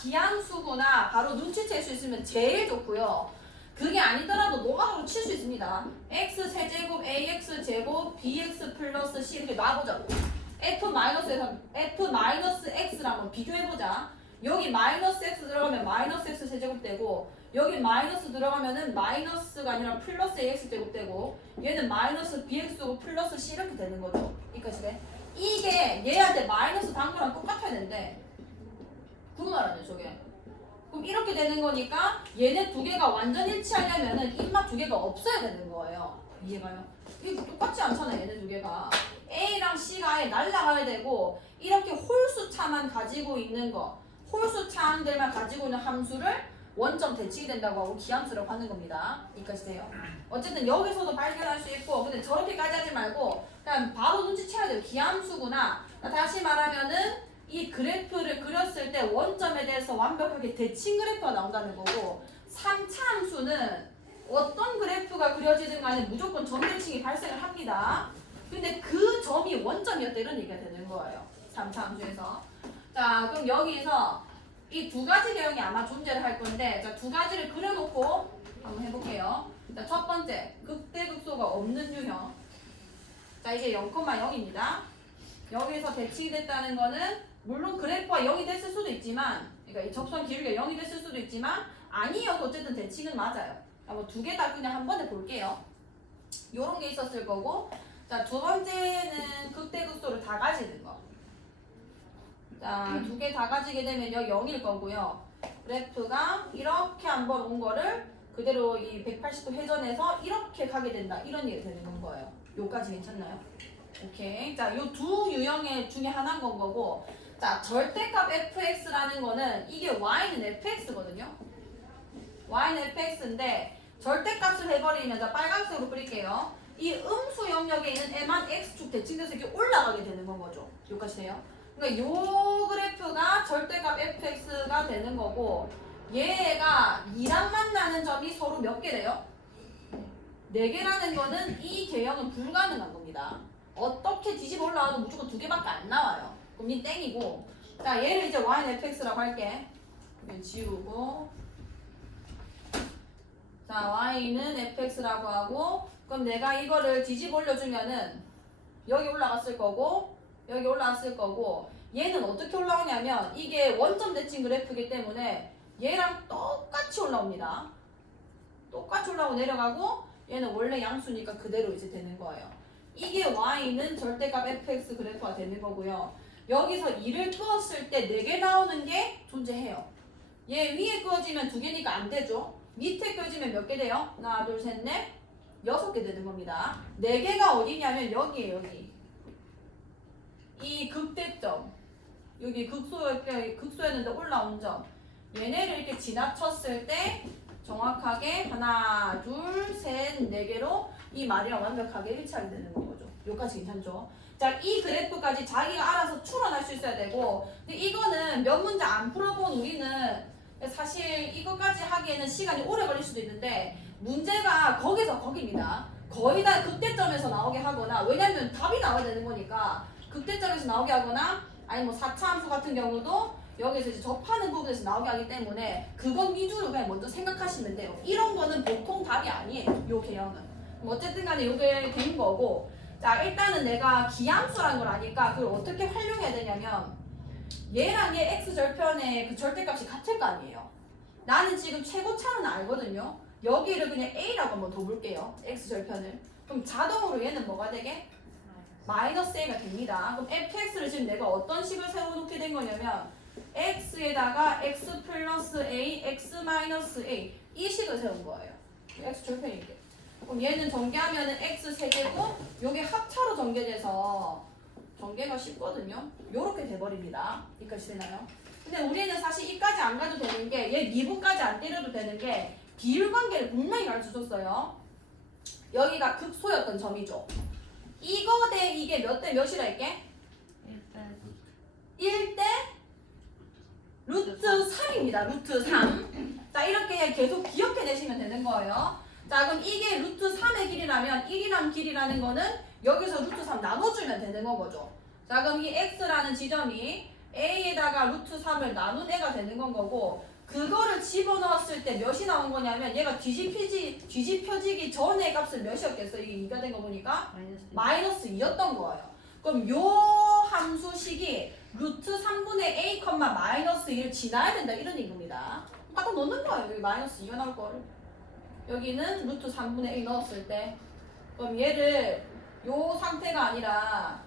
기함수구나 바로 눈치챌 수 있으면 제일 좋고요. 그게 아니더라도 노가다로 칠 수 있습니다. x 세제곱 ax 제곱 bx 플러스 c 이렇게 놔보자고. f-x를 한번 비교해보자. 여기 마이너스 x 들어가면 마이너스 x 세제곱 되고, 여기 마이너스 들어가면은 마이너스가 아니라 플러스 ax 제곱 되고, 얘는 마이너스 bx고 플러스 c 이렇게 되는 거죠. 여기까지 돼? 이게 얘한테 마이너스 단거랑 똑같아야 되는데 그 말 아니에요 저게. 그럼 이렇게 되는 거니까 얘네 두 개가 완전 일치하려면은 입맛 두 개가 없어야 되는 거예요. 이해가요? 이게 똑같지 않잖아 얘네 두 개가. A랑 C가 아예 날라가야 되고, 이렇게 홀수차만 가지고 있는 거, 홀수차항들만 가지고 있는 함수를 원점 대칭이 된다고 하고 기함수라고 하는 겁니다. 여기까지 돼요. 어쨌든 여기서도 발견할 수 있고, 근데 저렇게까지 하지 말고 그냥 바로 눈치채야 돼요. 기함수구나. 다시 말하면은 이 그래프를 그렸을 때 원점에 대해서 완벽하게 대칭 그래프가 나온다는 거고, 3차 함수는 어떤 그래프가 그려지든 간에 무조건 점대칭이 발생을 합니다. 근데 그 점이 원점이었다 이런 얘기가 되는 거예요. 3차 함수에서. 자, 그럼 여기서 이 두 가지 개형이 아마 존재를 할 건데, 자, 두 가지를 그려놓고 한번 해볼게요. 자, 첫 번째, 극대극소가 없는 유형. 자, 이게 0,0입니다. 여기서 대칭이 됐다는 거는 물론 그래프가 0이 됐을 수도 있지만, 그러니까 이 접선 기울기가 0이 됐을 수도 있지만 아니어도 어쨌든 대칭은 맞아요. 한번 두 개 다 그냥 한 번에 볼게요. 요런 게 있었을 거고, 자, 두 번째는 극대극소를 다 가지는 거. 자, 두 개 다 가지게 되면 여기 0일 거고요. 그래프가 이렇게 한번 온 거를 그대로 이 180도 회전해서 이렇게 가게 된다. 이런 얘기 되는 거예요. 요까지 괜찮나요? 오케이. 자, 요 두 유형의 중에 하나인 건 거고, 자, 절대값 fx라는 거는 이게 y는 fx거든요. y는 fx인데 절대값을 해버리면, 자, 빨간색으로 그릴게요. 이 음수 영역에 있는 m한 x축 대칭돼서 이렇게 올라가게 되는 건 거죠. 여기까지 돼요? 그러니까 요 그래프가 절대값 fx가 되는 거고 얘가 2랑 만나는 점이 서로 몇 개래요? 4개라는 거는 이 개형은 불가능한 겁니다. 어떻게 뒤집어 올라와도 무조건 2개밖에 안 나와요. 그럼 이 땡이고 자 얘를 이제 y는 fx라고 할게. 지우고 자 y는 fx라고 하고 그럼 내가 이거를 뒤집어 올려주면은 여기 올라갔을 거고 여기 올라갔을 거고 얘는 어떻게 올라오냐면 이게 원점 대칭 그래프이기 때문에 얘랑 똑같이 올라옵니다. 똑같이 올라오고 내려가고 얘는 원래 양수니까 그대로 이제 되는 거예요. 이게 y는 절대값 fx 그래프가 되는 거고요. 여기서 2를 끄었을 때 4개 나오는 게 존재해요. 얘 위에 끄어지면 2개니까 안 되죠. 밑에 끄어지면 몇 개 돼요? 하나, 둘, 셋, 넷, 6개 되는 겁니다. 4개가 어디냐면 여기에요, 여기. 이 극대점. 여기 극소였는데 올라온 점. 얘네를 이렇게 지나쳤을 때 정확하게 하나, 둘, 셋, 4개로 이 말이랑 완벽하게 일치하게 되는 거죠. 여기까지 괜찮죠? 자, 이 그래프까지 자기가 알아서 추론할 수 있어야 되고 근데 이거는 몇 문제 안 풀어본 우리는 사실 이것까지 하기에는 시간이 오래 걸릴 수도 있는데 문제가 거기서 거기입니다. 거의 다 극대점에서 나오게 하거나 왜냐면 답이 나와야 되는 거니까 극대점에서 나오게 하거나 아니 뭐 4차 함수 같은 경우도 여기서 이제 접하는 부분에서 나오게 하기 때문에 그건 위주로 그냥 먼저 생각하시면 돼요. 이런 거는 보통 답이 아니에요. 요 개형은. 어쨌든 간에 요게 된 거고 자 일단은 내가 기함수라는 걸 아니까 그걸 어떻게 활용해야 되냐면 얘랑 얘 x절편의 그 절대값이 같을 거 아니에요. 나는 지금 최고차는 알거든요. 여기를 그냥 a라고 한번 더 볼게요. x절편을. 그럼 자동으로 얘는 뭐가 되게? 마이너스 a가 됩니다. 그럼 fx를 지금 내가 어떤 식을 세워놓게 된 거냐면 x에다가 x 플러스 a, x 마이너스 a 이 식을 세운 거예요. x절편이게. 그럼 얘는 전개하면은 x 세제곱 요게 합차로 전개돼서 전개가 쉽거든요. 요렇게 돼버립니다. 여기까지 되나요? 근데 우리는 사실 이까지 안 가도 되는 게 얘 미분까지 안 때려도 되는 게 비율 관계를 분명히 가르쳐줬어요. 여기가 극소였던 점이죠. 이거 대 이게 몇 대 몇이라 할게? 1대 루트 3입니다. 루트 3. 자 이렇게 계속 기억해내시면 되는 거예요. 자 그럼 이게 루트 3의 길이라면 1이란 길이라는 거는 여기서 루트 3 나눠주면 되는 거죠. 자 그럼 이 x라는 지점이 a에다가 루트 3을 나눈 애가 되는 건 거고 그거를 집어넣었을 때 몇이 나온 거냐면 얘가 뒤집혀지기 전에 값은 몇이었겠어? 이게 2가 된 거 보니까 마이너스 2였던 거예요. 그럼 요 함수식이 루트 3분의 a, 마이너스 2를 지나야 된다 이런 얘기입니다. 갖다 넣는 거예요. 여기 마이너스 2가 나올 거를. 여기는 루트 3분의 a 넣었을 때 그럼 얘를 요 상태가 아니라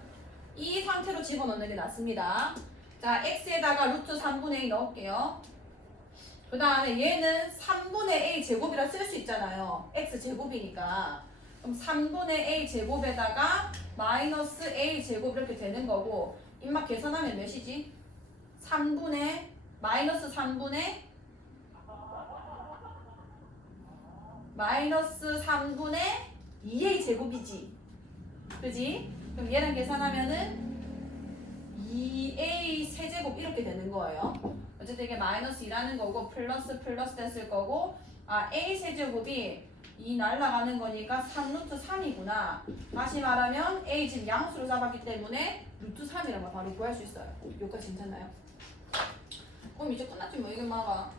이 상태로 집어넣는 게 낫습니다. 자 x에다가 루트 3분의 a 넣을게요. 그 다음에 얘는 3분의 a 제곱이라 쓸 수 있잖아요. x 제곱이니까. 그럼 3분의 a 제곱에다가 마이너스 a 제곱 이렇게 되는 거고 임마 계산하면 몇이지? 3분의 마이너스 3분의 마이너스 3분의 2a 제곱이지. 그지? 그럼 얘랑 계산하면은 2a 세제곱 이렇게 되는 거예요. 어쨌든 이게 마이너스 2라는 거고 플러스 됐을 거고 a 세제곱이 2 날라가는 거니까 3루트 3이구나. 다시 말하면 a 지금 양수로 잡았기 때문에 루트 3이라는 걸 바로 구할 수 있어요. 여기까지 괜찮나요? 그럼 이제 끝났지 뭐. 이게 뭐가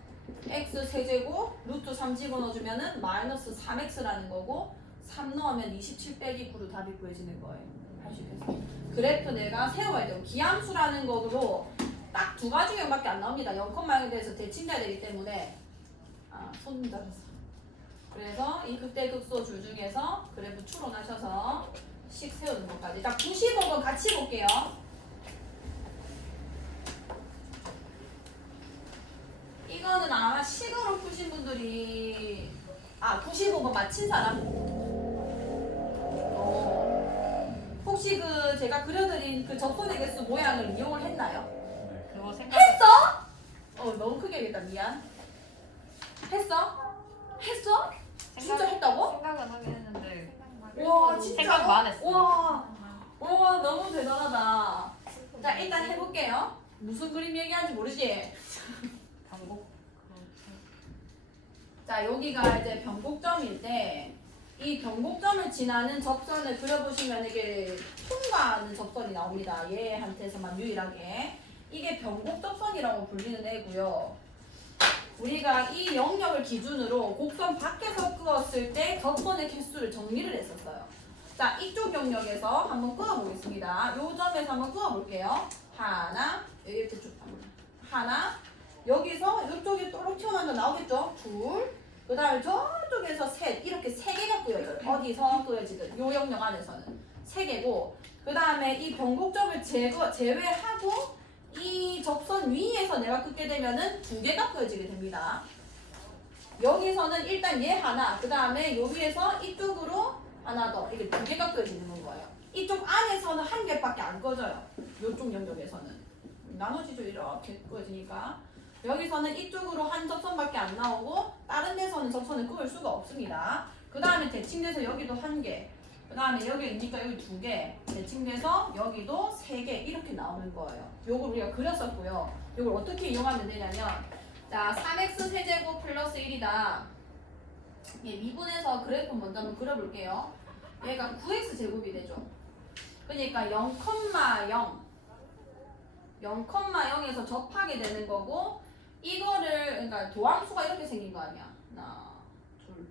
x 세제곱 루트 3 집어넣어주면은 마이너스 3x라는 거고 3 넣으면 27 빼기 9로 답이 구해지는 거예요. 할 수 있겠어. 그래프 내가 세워야 돼요. 기함수라는 거로 딱 2가지 경밖에 안 나옵니다. 0,0에 대해서 대칭돼야 되기 때문에 손 잡았어. 그래서 이 극대극소 줄 중에서 그래프 추론하셔서 식 세우는 것까지. 자 95번 같이 볼게요. 이거는 아마 식으로 푸신 분들이 95번 맞힌 사람? 혹시 그 제가 그려드린 그 접선의 개수 모양을 이용을 했나요? 그거 생각 했어? 너무 크게 얘기했다. 미안. 했어? 진짜 했다고? 생각은 하긴 했는데 와 진짜? 생각만 했어. 와 너무 대단하다. 자, 일단 해볼게요. 무슨 그림 얘기하는지 모르지? 반복. 자, 여기가 이제 변곡점일 때, 이 변곡점을 지나는 접선을 그려보시면 이게 통과하는 접선이 나옵니다. 얘한테서만 유일하게. 이게 변곡접선이라고 불리는 애고요. 우리가 이 영역을 기준으로 곡선 밖에서 그었을 때 접선의 개수를 정리를 했었어요. 자, 이쪽 영역에서 한번 그어보겠습니다. 요 점에서 한번 그어볼게요. 하나, 이렇게 쭉 하나, 여기서 이쪽에 또록 튀어나온 거 나오겠죠? 둘, 그 다음에 저쪽에서 셋, 이렇게 세 개가 그어져요. 어디서 그어지든 요 영역 안에서는 세 개고, 그 다음에 이 변곡점을 제외하고 이 접선 위에서 내가 긋게 되면은 두 개가 그어지게 됩니다. 여기서는 일단 얘 하나, 그 다음에 요 위에서 이쪽으로 하나 더, 이게 두 개가 그어지는 거예요. 이쪽 안에서는 한 개밖에 안 그어져요. 요쪽 영역에서는 나눠지죠. 이렇게 그어지니까 여기서는 이쪽으로 한 접선밖에 안 나오고 다른 데서는 접선을 그을 수가 없습니다. 그 다음에 대칭돼서 여기도 한 개, 그 다음에 여기니까 여기 두 개, 대칭돼서 여기도 세 개 이렇게 나오는 거예요. 요걸 우리가 그렸었고요. 요걸 어떻게 이용하면 되냐면, 자, 3x 세제곱 플러스 1이다. 예, 미분해서 그래프 먼저 한번 그려볼게요. 얘가 9x 제곱이 되죠. 그러니까 0,0, 0,0에서 접하게 되는 거고, 이거를 그러니까 도함수가 이렇게 생긴 거 아니야. 하나, 둘,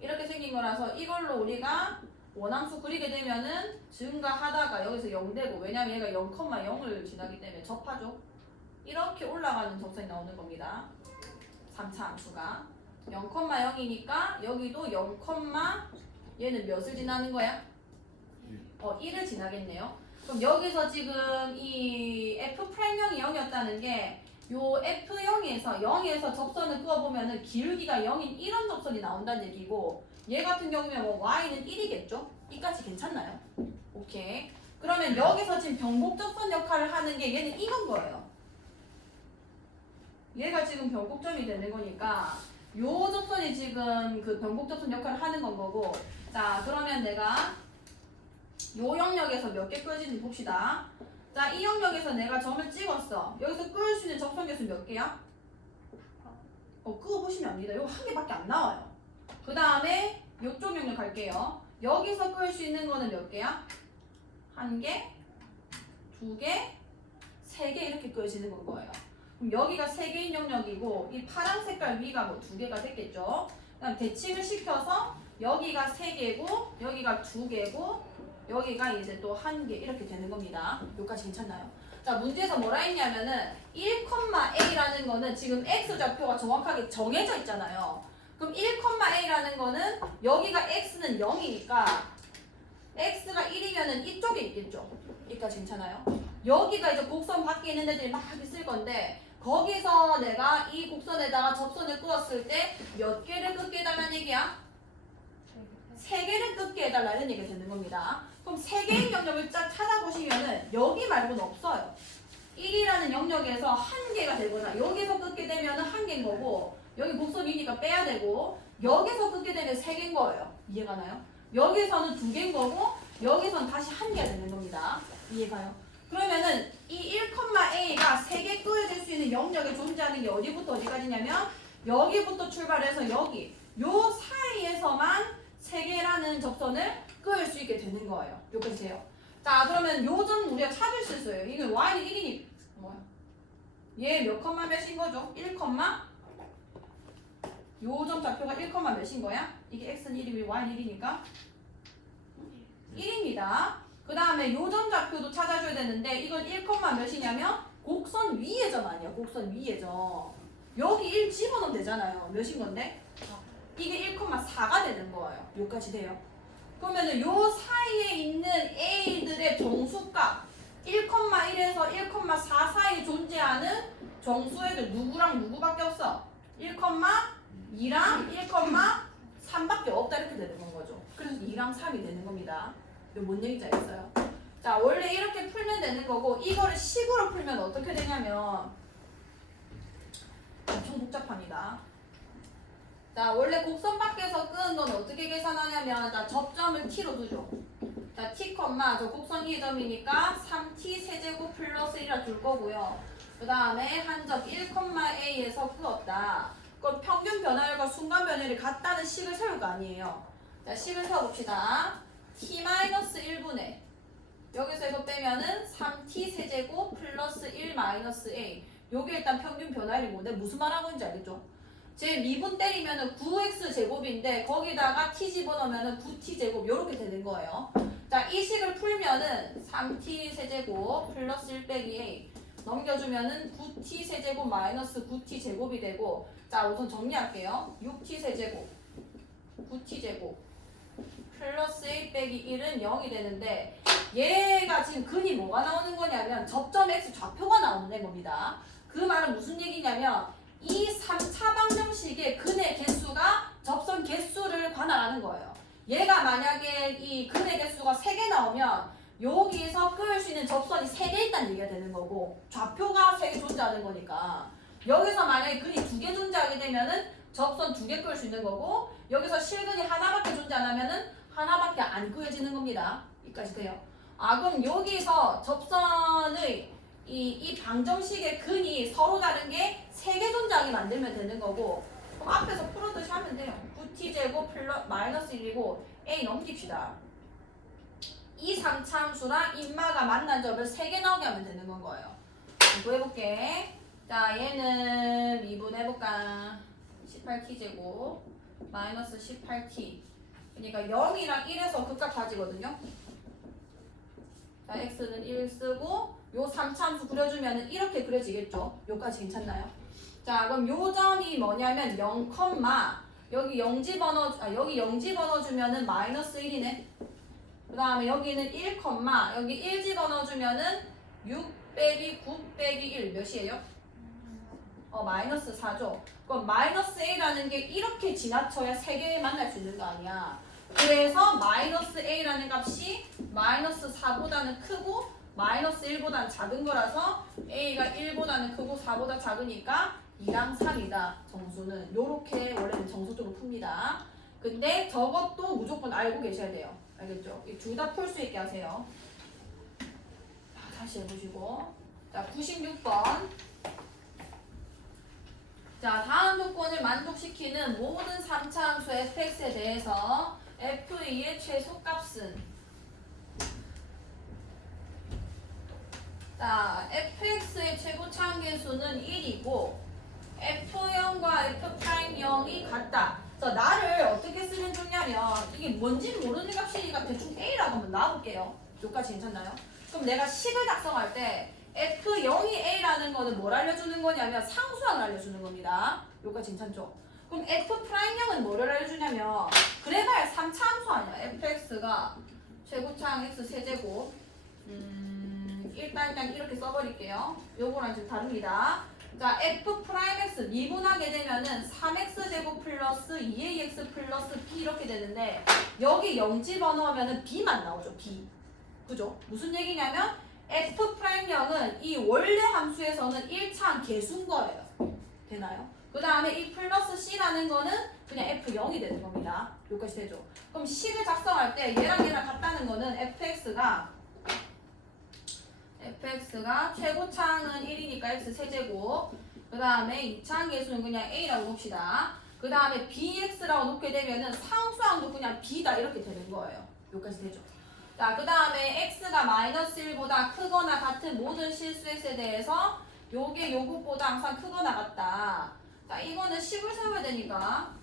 이렇게 생긴 거라서 이걸로 우리가 원함수 그리게 되면은 증가하다가 여기서 0 되고, 왜냐면 얘가 0,0을 지나기 때문에 접하죠. 이렇게 올라가는 접선이 나오는 겁니다. 3차 함수가 0,0이니까 여기도 0, 얘는 몇을 지나는 거야? 1을 지나겠네요. 그럼 여기서 지금 이 F'형이 0이었다는 게 요 F0에서 접선을 그어보면은 기울기가 0인 이런 접선이 나온다는 얘기고, 얘 같은 경우면 뭐 Y는 1이겠죠? 이까지 괜찮나요? 오케이. 그러면 여기서 지금 변곡접선 역할을 하는 게 얘는 이건 거예요. 얘가 지금 변곡점이 되는 거니까 요 접선이 지금 그 변곡접선 역할을 하는 건 거고, 자, 그러면 내가 요 영역에서 몇 개 끄어지는지 봅시다. 자, 이 영역에서 내가 점을 찍었어. 여기서 끄을 수 있는 접선 개수 몇 개야? 끄어보시면 압니다. 이거 한 개밖에 안 나와요. 그 다음에 요쪽 영역 갈게요. 여기서 끄을 수 있는 거는 몇 개야? 한 개, 두 개, 세 개 이렇게 끄어지는 건 거예요. 그럼 여기가 세 개인 영역이고, 이 파란 색깔 위가 뭐 두 개가 됐겠죠? 그 다음 대칭을 시켜서 여기가 세 개고, 여기가 두 개고, 여기가 이제 또 한 개 이렇게 되는 겁니다. 여기까지 괜찮나요? 자, 문제에서 뭐라 했냐면은 1,a라는 거는 지금 x좌표가 정확하게 정해져 있잖아요. 그럼 1,a라는 거는 여기가 x는 0이니까 x가 1이면은 이쪽에 있겠죠. 여기까지 괜찮아요? 여기가 이제 곡선 밖에 있는 애들이 막 있을 건데, 거기서 내가 이 곡선에다가 접선을 그었을 때 몇 개를 긋게 해달라는 얘기야? 세 개를 긋게 해달라는 얘기가 되는 겁니다. 그럼 세 개의 영역을 쫙 찾아보시면은 여기 말고는 없어요. 1이라는 영역에서 한 개가 되거나, 여기서 긋게 되면은 한 개인 거고, 여기 곡선이니까 빼야 되고, 여기서 긋게 되면 세 개인 거예요. 이해가 나요? 여기서는 두 개인 거고, 여기서는 다시 한 개가 되는 겁니다. 이해가요? 그러면은 이 1,a가 세 개 끄어질 수 있는 영역에 존재하는 게 어디부터 어디까지냐면, 여기부터 출발해서 여기, 요 사이에서만 세 개라는 접선을 그을 수 있게 되는 거예요. 여기까지 돼요. 자, 그러면 요 점 우리가 찾을 수 있어요. 이게 y는 1이니까 뭐야? 얘 몇 컴마 몇인 거죠? 1 컴마, 요 점 좌표가 1 컴마 몇인 거야? 이게 x는 1이고 y는 1이니까 1입니다. 그 다음에 요 점 좌표도 찾아줘야 되는데, 이건 1 컴마 몇이냐면 곡선 위의 점 아니야. 곡선 위의 점. 여기 1 집어넣으면 되잖아요. 몇인 건데? 이게 1,4가 되는 거예요. 여기까지 돼요. 그러면은 요 사이에 있는 A들의 정수값 1,1에서 1,4 사이에 존재하는 정수애들 누구랑 누구밖에 없어? 1,2랑 1,3밖에 없다 이렇게 되는 거죠. 그래서 2랑 3이 되는 겁니다. 이거 뭔 얘기인지 알겠어요? 자, 원래 이렇게 풀면 되는 거고, 이거를 식으로 풀면 어떻게 되냐면 엄청 복잡합니다. 자, 원래 곡선 밖에서 끄는 건 어떻게 계산하냐면, 자, 접점을 t로 두죠. 자, 자, t, 저 곡선이 점이니까 3t 세제곱 플러스 1이라 줄 거고요. 그 다음에 한적 1,a에서 풀었다. 그럼 평균 변화율과 순간 변화율이 같다는 식을 세울 거 아니에요. 자, 식을 세워봅시다. t-1분의 여기서 이거 빼면은 3t 세제곱 플러스 1 마이너스 a. 요게 일단 평균 변화율이 뭔데 무슨 말 하고 있는지 알겠죠? 제 미분 때리면은 9x 제곱인데 거기다가 t 집어넣으면은 9t 제곱 요렇게 되는 거예요. 자, 이 식을 풀면은 3t 세제곱 플러스 1 빼기 a 넘겨주면은 9t 세제곱 마이너스 9t 제곱이 되고, 자, 우선 정리할게요. 6t 세제곱 9t 제곱 플러스 a 빼기 1은 0이 되는데, 얘가 지금 근이 뭐가 나오는 거냐면 접점 x 좌표가 나오는 겁니다. 그 말은 무슨 얘기냐면 이 3차 방정식의 근의 개수가 접선 개수를 관할하는 거예요. 얘가 만약에 이 근의 개수가 3개 나오면 여기서 끄을 수 있는 접선이 3개 있다는 얘기가 되는 거고, 좌표가 3개 존재하는 거니까 여기서 만약에 근이 2개 존재하게 되면은 접선 2개 끄을 수 있는 거고, 여기서 실근이 하나밖에 존재 안 하면은 하나밖에 안 그려지는 겁니다. 여기까지 돼요. 아, 그럼 여기서 접선의 이 방정식의 근이 서로 다른 게 3개 존재하게 만들면 되는 거고, 그럼 앞에서 풀었듯이 하면 돼요. 9t제곱 플러스 마이너스 1이고 a 넘깁시다. 이 3차 함수랑 인마가 만난 점을 3개 나오게 하면 되는 건 거예요. 공부해볼게. 자, 얘는 미분해볼까. 18t제곱 마이너스 18t. 그러니까 0이랑 1에서 극값 가지거든요. 자, x는 1 쓰고 요 3차 함수 그려주면 이렇게 그려지겠죠. 요까지 괜찮나요? 자, 그럼 요 점이 뭐냐면 0, 여기 0 집어넣어, 여기 0 집어넣어주면은 마이너스 1이네. 그 다음에 여기는 1, 여기 1 집어넣어주면은 6 빼기 9 빼기 1 몇이에요? 마이너스 4죠. 그럼 마이너스 a라는 게 이렇게 지나쳐야 3개 만날 수 있는 거 아니야. 그래서 마이너스 a라는 값이 마이너스 4보다는 크고 마이너스 1보다는 작은 거라서 a가 1보다는 크고 4보다 작으니까 2랑 3이다. 정수는 요렇게 원래는 정수적으로 풉니다. 근데 저것도 무조건 알고 계셔야 돼요. 알겠죠? 둘 다 풀 수 있게 하세요. 다시 해보시고. 자, 96번. 자, 다음 조건을 만족시키는 모든 3차 함수 fx에 대해서 f의 최소값은, 자, fx의 최고차항계수는 1이고 f0과 f'0이 같다. 자, 나를 어떻게 쓰면 좋냐면 이게 뭔지 모르는 값이니까 대충 a라고 한번 놔볼게요. 여기까지 괜찮나요? 그럼 내가 식을 작성할 때 f0이 a라는 거는 뭘 알려주는 거냐면 상수항을 알려주는 겁니다. 여기까지 괜찮죠? 그럼 f'0은 뭐를 알려주냐면 그래봐야 3차 함수 아니야. fx가 최고차항 x 세제곱, 일단 이렇게 써버릴게요. 요거랑 지금 다릅니다. 자, f'x 미분하게 되면은 3x제곱 플러스 2ax 플러스 b 이렇게 되는데 여기 0 집어넣으면은 b만 나오죠. b. 그죠? 무슨 얘기냐면 f'0은 이 원래 함수에서는 1차항 개수인 거예요. 되나요? 그 다음에 이 플러스 c라는 거는 그냥 f0이 되는 겁니다. 여기까지 되죠? 그럼 식을 작성할 때 얘랑 같다는 거는 fx가 최고차항은 1이니까 x 세제곱, 그 다음에 2차항 계수는 그냥 a라고 봅시다. 그 다음에 bx라고 놓게 되면은 상수항도 그냥 b다 이렇게 되는 거예요. 여기까지 되죠? 자, 그 다음에 x가 마이너스 1보다 크거나 같은 모든 실수 x에 대해서 요게 요것보다 항상 크거나 같다. 자, 이거는 식을 세워야 되니까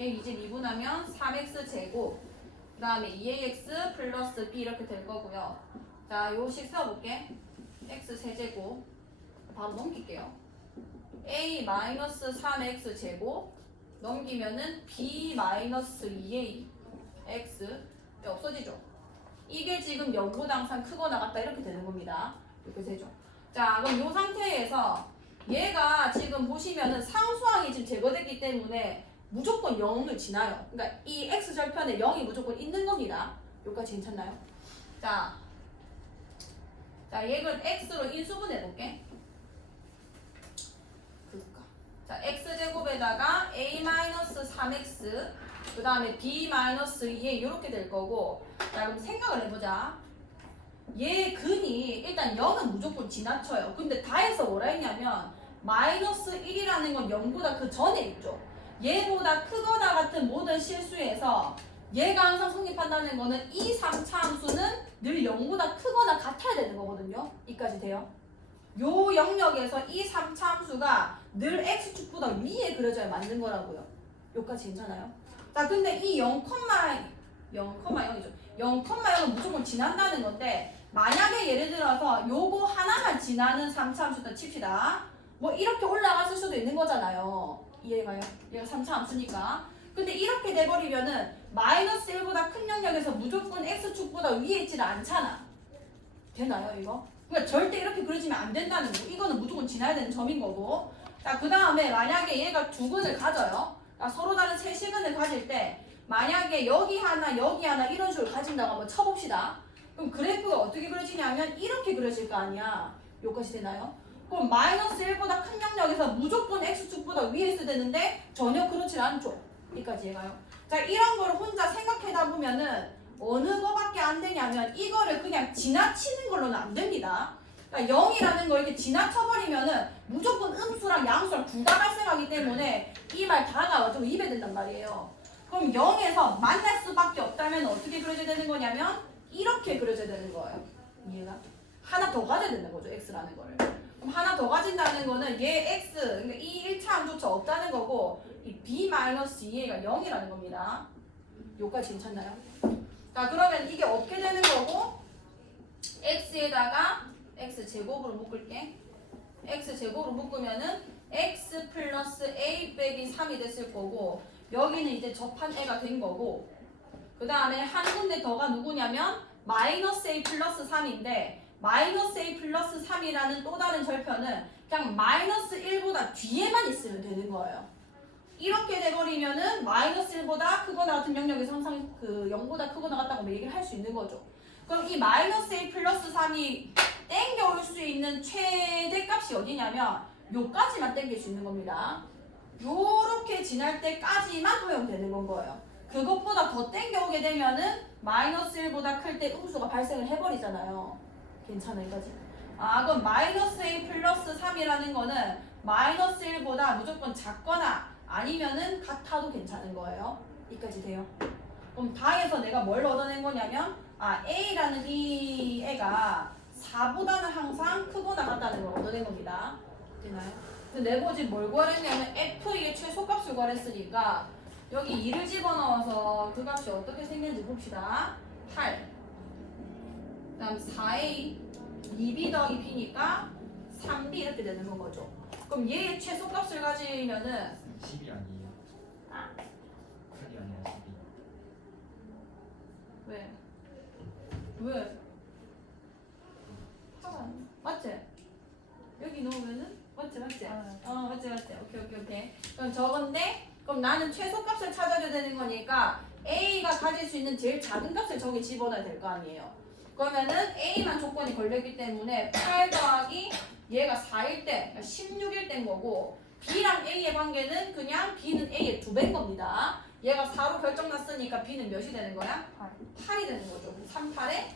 얘 이제 미분하면 3x 제곱, 그 다음에 2ax 플러스 b 이렇게 될 거고요. 자, 요 식 세워볼게. x 세제곱 바로 넘길게요. a 마이너스 3x 제곱 넘기면은 b 마이너스 2a x 없어지죠. 이게 지금 0보다 항상 크거나 같다 이렇게 되는 겁니다. 이렇게 되죠. 자, 그럼 요 상태에서 얘가 지금 보시면은 상수항이 지금 제거됐기 때문에 무조건 0을 지나요. 그러니까 이 x절편에 0이 무조건 있는 겁니다. 여기까지 괜찮나요? 자, 얘를 x로 인수분해 볼게. 그니까 자, x제곱에다가 a-3x 그 다음에 b-2a 이렇게 될 거고 자 그럼 생각을 해보자. 얘 근이 일단 0은 무조건 지나쳐요. 근데 다해서 뭐라 했냐면 -1이라는 건 0보다 그 전에 있죠. 얘보다 크거나 같은 모든 실수에서 얘가 항상 성립한다는 거는 이 3차 함수는 늘 0보다 크거나 같아야 되는 거거든요. 이까지 돼요? 요 영역에서 이 3차 함수가 늘 x축보다 위에 그려져야 맞는 거라고요. 요까지 괜찮아요? 자 근데 이 0,0이죠. 0,0은 무조건 지난다는 건데 만약에 예를 들어서 요거 하나만 지나는 3차 함수다 칩시다. 뭐 이렇게 올라갔을 수도 있는 거잖아요. 이해가요? 얘가 3차 함수니까. 근데 이렇게 돼버리면은 -1보다 큰 영역에서 무조건 x축보다 위에 있지는 않잖아. 되나요 이거? 그러니까 절대 이렇게 그려지면 안 된다는 거. 이거는 무조건 지나야 되는 점인 거고. 자, 그 다음에 만약에 얘가 두 근을 가져요. 그러니까 서로 다른 세 시근을 가질 때 만약에 여기 하나 이런 식으로 가진다고 한번 쳐봅시다. 그럼 그래프가 어떻게 그려지냐면 이렇게 그려질 거 아니야. 여기까지 되나요? 그럼 -1보다 큰 영역에서 무조건 x축보다 위에 있어야 되는데 전혀 그렇지 않죠. 여기까지 해가요. 자, 이런 걸 혼자 생각하다 보면은 어느 거밖에 안 되냐면 이거를 그냥 지나치는 걸로는 안 됩니다. 그러니까 0이라는 거 이렇게 지나쳐버리면은 무조건 음수랑 양수랑 둘 다 발생하기 때문에 이 말 다가 좀 입에 든단 말이에요. 그럼 0에서 만날 수밖에 없다면 어떻게 그려져야 되는 거냐면 이렇게 그려져야 되는 거예요. 이해가? 하나 더 가져야 되는 거죠. x라는 거를. 그럼 하나 더 가진다는 거는 얘 x, 그러니까 이 1차 함수차 없다는 거고 이 b-2a가 0이라는 겁니다. 요까지 괜찮나요? 자 그러면 이게 어떻게 되는 거고 x에다가 x제곱으로 묶을게. x제곱으로 묶으면은 x 플러스 a 빼기 3이 됐을 거고 여기는 이제 접한 애가 된 거고 그 다음에 한 군데 더가 누구냐면 -a 플러스 3인데 -a 플러스 3이라는 또 다른 절편은 그냥 -1보다 뒤에만 있으면 되는 거예요. 이렇게 돼버리면은 -1보다 크거나 같은 영역에서 항상 그 0보다 크거나 같다고 얘기를 할 수 있는 거죠. 그럼 이 -a 플러스 3이 땡겨올 수 있는 최대값이 어디냐면 요까지만 땡길 수 있는 겁니다. 요렇게 지날 때까지만 허용되는 건 거예요. 그것보다 더 땡겨오게 되면은 -1보다 클 때 음수가 발생을 해버리잖아요. 괜찮아요, 이거지? 아, 그럼 -a 플러스 3이라는 거는 -1보다 무조건 작거나 아니면은 같아도 괜찮은 거예요. 이까지 돼요. 그럼 다에서 내가 뭘 얻어낸 거냐면 A라는 이 애가 4보다는 항상 크거나 같다는 걸 얻어낸 겁니다. 되나요? 근데 내보지 뭘 구하랬냐면 F의 최소값을 구하랬으니까 여기 2를 집어넣어서 그 값이 어떻게 생겼는지 봅시다. 8 그 다음 4A 2B 더하기 B니까 3B 이렇게 되는 건 거죠. 그럼 얘의 최소값을 가지면은 10이 아니에요. 8이 아니라 10이. 왜? 왜? 8 아니야? 맞지? 여기 넣으면은 맞지? 맞지? 맞지? 오케이. 그럼 저건데 그럼 나는 최소값을 찾아줘야 되는 거니까 A가 가질 수 있는 제일 작은 값을 저기 집어넣어야 될 거 아니에요. 그러면은 A만 조건이 걸려있기 때문에 8 더하기 얘가 4일 때, 그러니까 16일 때인 거고 B랑 A의 관계는 그냥 B는 A의 2배인 겁니다. 얘가 4로 결정났으니까 B는 몇이 되는 거야? 8이 되는 거죠. 3, 8에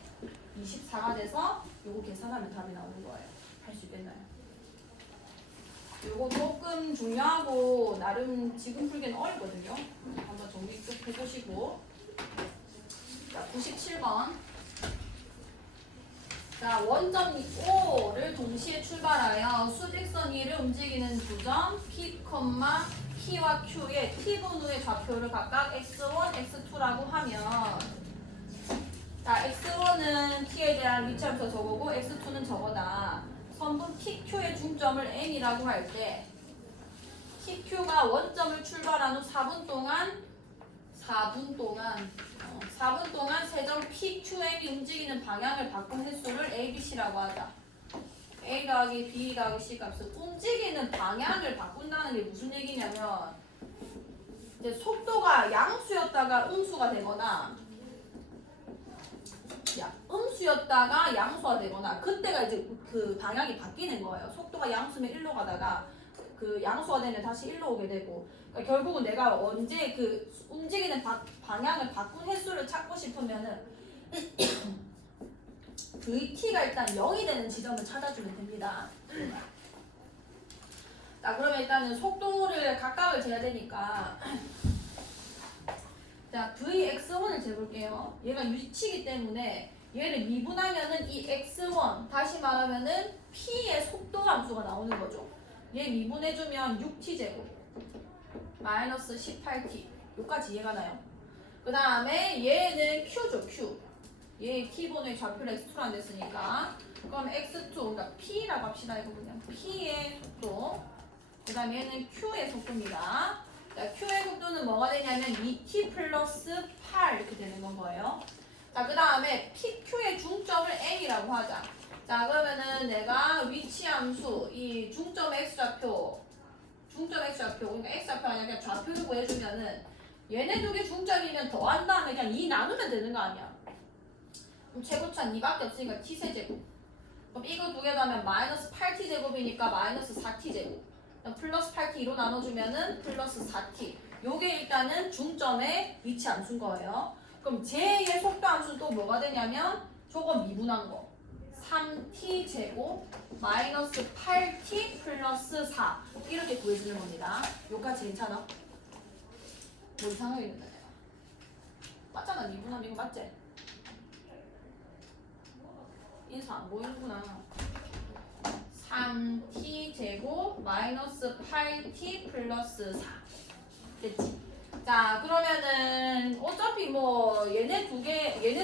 24가 돼서 요거 계산하면 답이 나오는 거예요. 할 수 있겠나요? 요거 조금 중요하고 나름 지금 풀기는 어렵거든요. 한번 정리 쭉 해보시고 자 97번 자 원점 O를 동시에 출발하여 수직선 위를 움직이는 두 점 P, P와 Q의 T분 후의 좌표를 각각 X1, X2라고 하면 자 X1은 T에 대한 위치함수 저거고 X2는 저거다. 선분 PQ의 중점을 N이라고 할 때 PQ가 원점을 출발한 후 4분 동안 3점 PQN이 움직이는 방향을 바꾼 횟수를 ABC라고 하자. A 더하기 B 더하기 C 값은 움직이는 방향을 바꾼다는 게 무슨 얘기냐면 이제 속도가 양수였다가 음수가 되거나 음수였다가 양수가 되거나 그때가 이제 그 방향이 바뀌는 거예요. 속도가 양수면 1로 가다가 그 양수가 되면 다시 1로 오게 되고 그러니까 결국은 내가 언제 그 움직이는 방향을 바꾼 횟수를 찾고 싶으면은 VT가 일단 0이 되는 지점을 찾아주면 됩니다. 자 그러면 일단은 속도를 각각을 재야 되니까 자 VX1을 재볼게요. 얘가 유치이기 때문에 얘를 미분하면은 이 X1 다시 말하면은 P의 속도 함수가 나오는 거죠. 얘 미분해주면 6T제곱 마이너스 18T 여기까지 이해가 나요? 그 다음에 얘는 Q죠 Q 얘 T번호의 좌표를 X2로 됐으니까 그럼 X2 그러니까 P라고 합시다. 이거 그냥 P의 속도 그 다음에 얘는 Q의 속도입니다. 자, Q의 속도는 뭐가 되냐면 2T 플러스 8 이렇게 되는 건 거예요. 자, 그 다음에 PQ의 중점을 M이라고 하자. 자, 그러면은 내가 위치 함수, 이 중점 X좌표, 그러니까 X좌표 아니라 그냥 좌표를 구해주면은 얘네 두 개 중점이면 더한 다음에 그냥 2 나누면 되는 거 아니야. 그럼 최고차는 2밖에 없으니까 T세제곱. 그럼 이거 두 개 더하면 마이너스 8T제곱이니까 마이너스 4T제곱. 플러스 8T 2로 나눠주면은 플러스 4T. 요게 일단은 중점의 위치 함수인 거예요. 그럼 J의 속도 함수는 또 뭐가 되냐면 저거 미분한 거 3t 제곱 마이너스 8t 플러스 4 이렇게 구해주는 겁니다. 요까지 괜찮아? 뭐 이상하게 된다 내가. 맞잖아. 미분하면 이거 맞지? 인사 안 보이는구나. 3t 제곱 마이너스 8t 플러스 4 됐지? 자 그러면은 어차피 뭐 얘네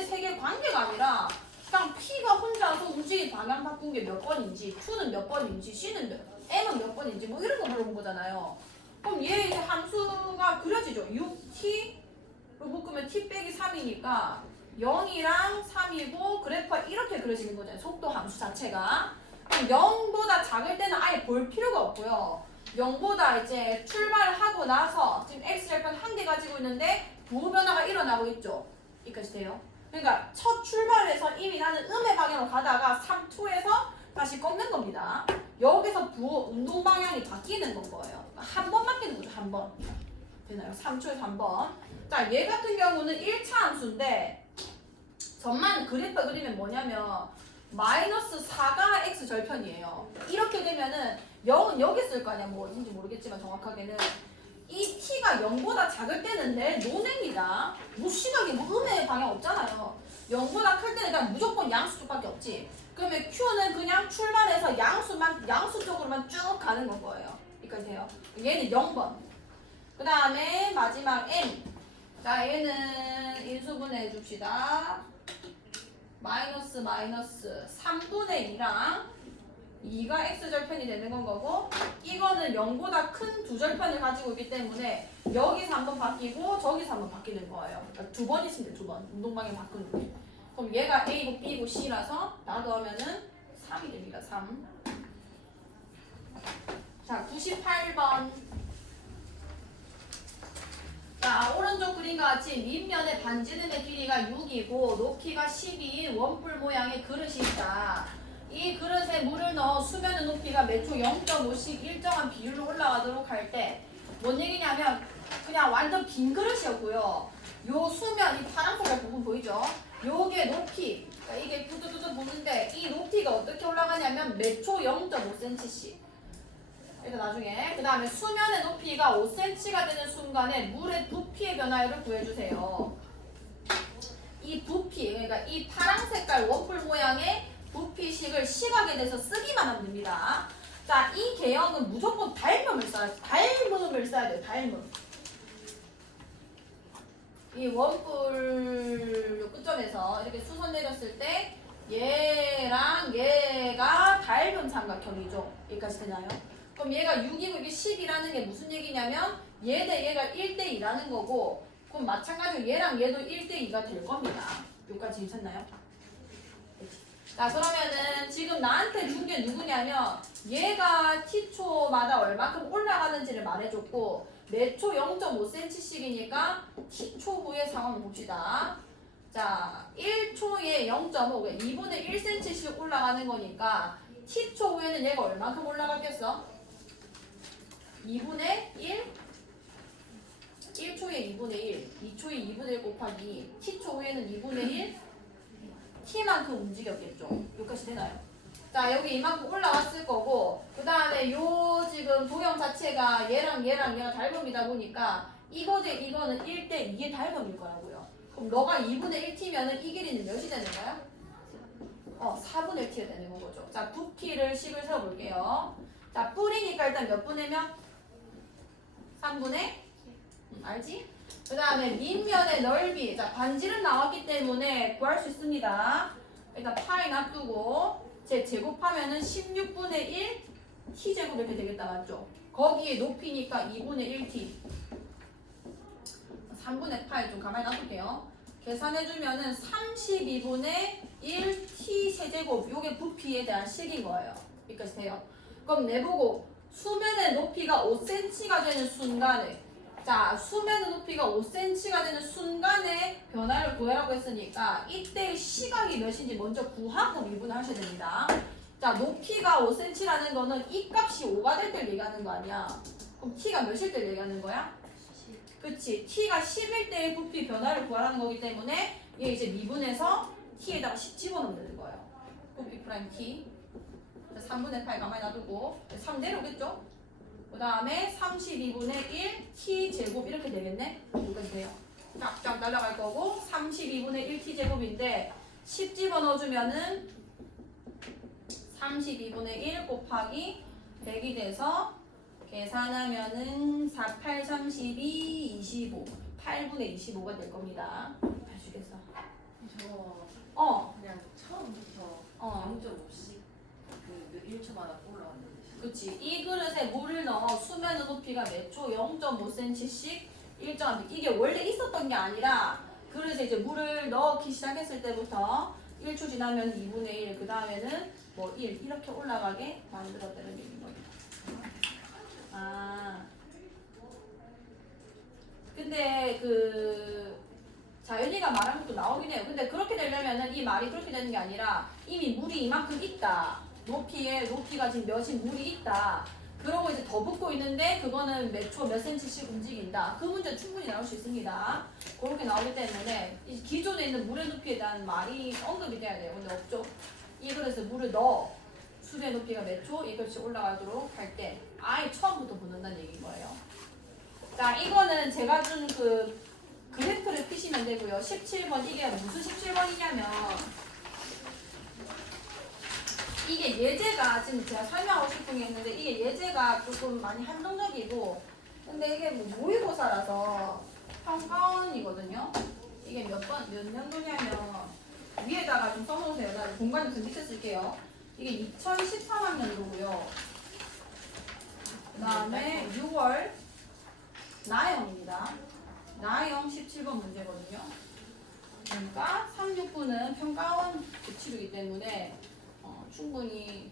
세 개 관계가 아니라 그냥 P가 혼자서 움직임 방향 바꾼 게 몇 번인지 Q는 몇 번인지 C는 M은 몇 번인지 뭐 이런 거 물어본 거잖아요. 그럼 얘 이제 함수가 그려지죠. 6T로 묶으면 T 빼기 3이니까 0이랑 3이고 그래프가 이렇게 그려지는 거잖아요. 속도 함수 자체가. 그럼 0보다 작을 때는 아예 볼 필요가 없고요. 0보다 이제 출발을 하고 나서 지금 X절편 한 개 가지고 있는데 부호 변화가 일어나고 있죠. 여기까지 돼요. 그러니까 첫 출발에서 이미 나는 음의 방향으로 가다가 3,2에서 다시 꺾는 겁니다. 여기서 부호 운동 방향이 바뀌는 건 거예요. 한 번 바뀌는 거죠. 한 번. 되나요? 3,2에서 한 번. 자, 얘 같은 경우는 1차 함수인데 전만 그래프 그리면 뭐냐면 마이너스 4가 X절편이에요. 이렇게 되면은 0은 여기 쓸 거 아니야. 뭐 어딘지 모르겠지만 정확하게는 이 t가 0보다 작을 때는 내 논입니다. 무심하게 뭐 음의 방향 없잖아요. 0보다 클 때는 그냥 무조건 양수 쪽밖에 없지. 그러면 q는 그냥 출발해서 양수 쪽으로만 쭉 가는 건 거예요. 여기까지 돼요. 얘는 0번. 그 다음에 마지막 n. 자 얘는 인수분해 해줍시다. 마이너스 3분의 2랑 2가 X절편이 되는 건 거고 이거는 0보다 큰 두 절편을 가지고 있기 때문에 여기서 한번 바뀌고 저기서 한번 바뀌는 거예요. 그러니까 두 번 있으면 돼, 두 번. 운동방향 바꾸는 게. 그럼 얘가 A고 B고 C라서 나도 하면은 3이 됩니다. 3. 자, 98번. 자, 오른쪽 그림과 같이 밑면의 반지름의 길이가 6이고 높이가 10인 원뿔 모양의 그릇이 있다. 이 그릇에 물을 넣어 수면의 높이가 매초 0.5씩 일정한 비율로 올라가도록 할 때 뭔 얘기냐면 그냥 완전 빈 그릇이었고요. 요 수면, 이 파란색깔 부분 보이죠? 요게 높이, 그러니까 이게 뚜뚜뚜뚜 보는데 이 높이가 어떻게 올라가냐면 매초 0.5cm씩. 일단 나중에 그 다음에 수면의 높이가 5cm가 되는 순간에 물의 부피의 변화율을 구해주세요. 이 부피, 그러니까 이 파란색깔 원뿔 모양의 부피식을 시각에 대해서 쓰기만 하면 됩니다. 자, 이 개형은 무조건 닮음을 써야 돼요. 닮음. 이 원뿔 끝점에서 이렇게 수선 내렸을 때 얘랑 얘가 닮은 삼각형이죠. 여기까지 되나요? 그럼 얘가 6이고 이게 10이라는 게 무슨 얘기냐면 얘 대 얘가 1대2라는 거고 그럼 마찬가지로 얘랑 얘도 1대2가 될 겁니다. 여기까지 괜찮나요? 자 그러면은 지금 나한테 준 게 누구냐면 얘가 t초마다 얼마큼 올라가는지를 말해줬고 매초 0.5cm씩이니까 t초 후의 상황을 봅시다. 자 1초에 0.5, 2분의 1cm씩 올라가는 거니까 t초 후에는 얘가 얼마큼 올라가겠어? 2분의 1 1초에 2분의 1 2초에 2분의 1 곱하기 2 t초 후에는 2분의 1 t만큼 움직였겠죠. 여기까지 되나요? 자 여기 이만큼 올라왔을 거고 그 다음에 요 지금 도형 자체가 얘랑 얘랑 얘가 닮음이다 보니까 이거 대 이거는 1대 2의 닮음일 거라고요. 그럼 너가 2분의 1t면은 이 길이는 몇이 되는 거야? 4분의 1t가 되는 거죠. 자 부피를 식을 세워볼게요. 자 뿌리니까 일단 몇 분의 몇? 3분의? 알지? 그 다음에 밑면의 넓이. 자 반지름 나왔기 때문에 구할 수 있습니다. 일단 파이 놔두고 제곱하면은 16분의 1 t제곱 이렇게 되겠다 맞죠? 거기에 높이니까 2분의 1t 3분의 파이 좀 가만히 놔둘게요. 계산해주면은 32분의 1 t 세제곱 요게 부피에 대한 식인 거예요. 여기까지 돼요. 그럼 내보고 수면의 높이가 5cm가 되는 순간에 자 수면의 높이가 5cm가 되는 순간에 변화를 구하라고 했으니까 이때의 시각이 몇인지 먼저 구하고 미분을 하셔야 됩니다. 자 높이가 5cm라는 거는 이 값이 5가 될 때 얘기하는 거 아니야. 그럼 t가 몇일 때 얘기하는 거야? 그치 t가 10일 때의 부피 변화를 구하라는 거기 때문에 얘 이제 미분해서 t에다가 10 집어넣으면 되는 거예요. 부피 프라임 t 3분의 8 가만히 놔두고 3 내려오겠죠? 그 다음에 32분의 1 t제곱 이렇게 되겠네? 여기까지 돼요. 쫙쫙 날아갈 거고 32분의 1 t제곱인데 10 집어넣어주면은 32분의 1 곱하기 100이 돼서 계산하면은 4, 8, 32, 25 8분의 25가 될 겁니다. 아시겠어? 저 그냥 처음부터 0.5씩 그 1초마다 올라왔는데 그치. 이 그릇에 물을 넣어 수면의 높이가 매초 0.5cm씩 일정한 이게 원래 있었던 게 아니라 그릇에 이제 물을 넣기 시작했을 때부터 1초 지나면 2분의 1, 그 다음에는 뭐 1 이렇게 올라가게 만들었다는 얘기인 거예요. 근데 자연이가 말한 것도 나오긴 해요. 근데 그렇게 되려면은 이 말이 그렇게 되는 게 아니라 이미 물이 이만큼 있다. 높이가 지금 몇인 물이 있다. 그러고 이제 더 붓고 있는데 그거는 몇 초 몇 cm씩 움직인다. 그 문제 충분히 나올 수 있습니다. 그렇게 나오기 때문에 이 기존에 있는 물의 높이에 대한 말이 언급이 돼야 돼요. 근데 없죠. 이 그릇에 물을 넣어 수의 높이가 몇 초 이것이 올라가도록 할 때 아예 처음부터 붓는다는 얘기인 거예요. 자 이거는 제가 준 그래프를 피시면 되고요. 17번 이게 무슨 17번이냐면 이게 예제가 지금 제가 설명하고 싶은 게 있는데 이게 예제가 조금 많이 한정적이고 근데 이게 뭐 모의고사라서 평가원이거든요. 이게 몇 년도냐면 위에다가 좀 써놓으세요. 나 공간을 좀 밑에 쓸게요. 이게 2013학년도고요. 그 다음에 6월 나영입니다. 나영 17번 문제거든요. 그러니까 3, 6분은 평가원 기출이기 때문에 충분히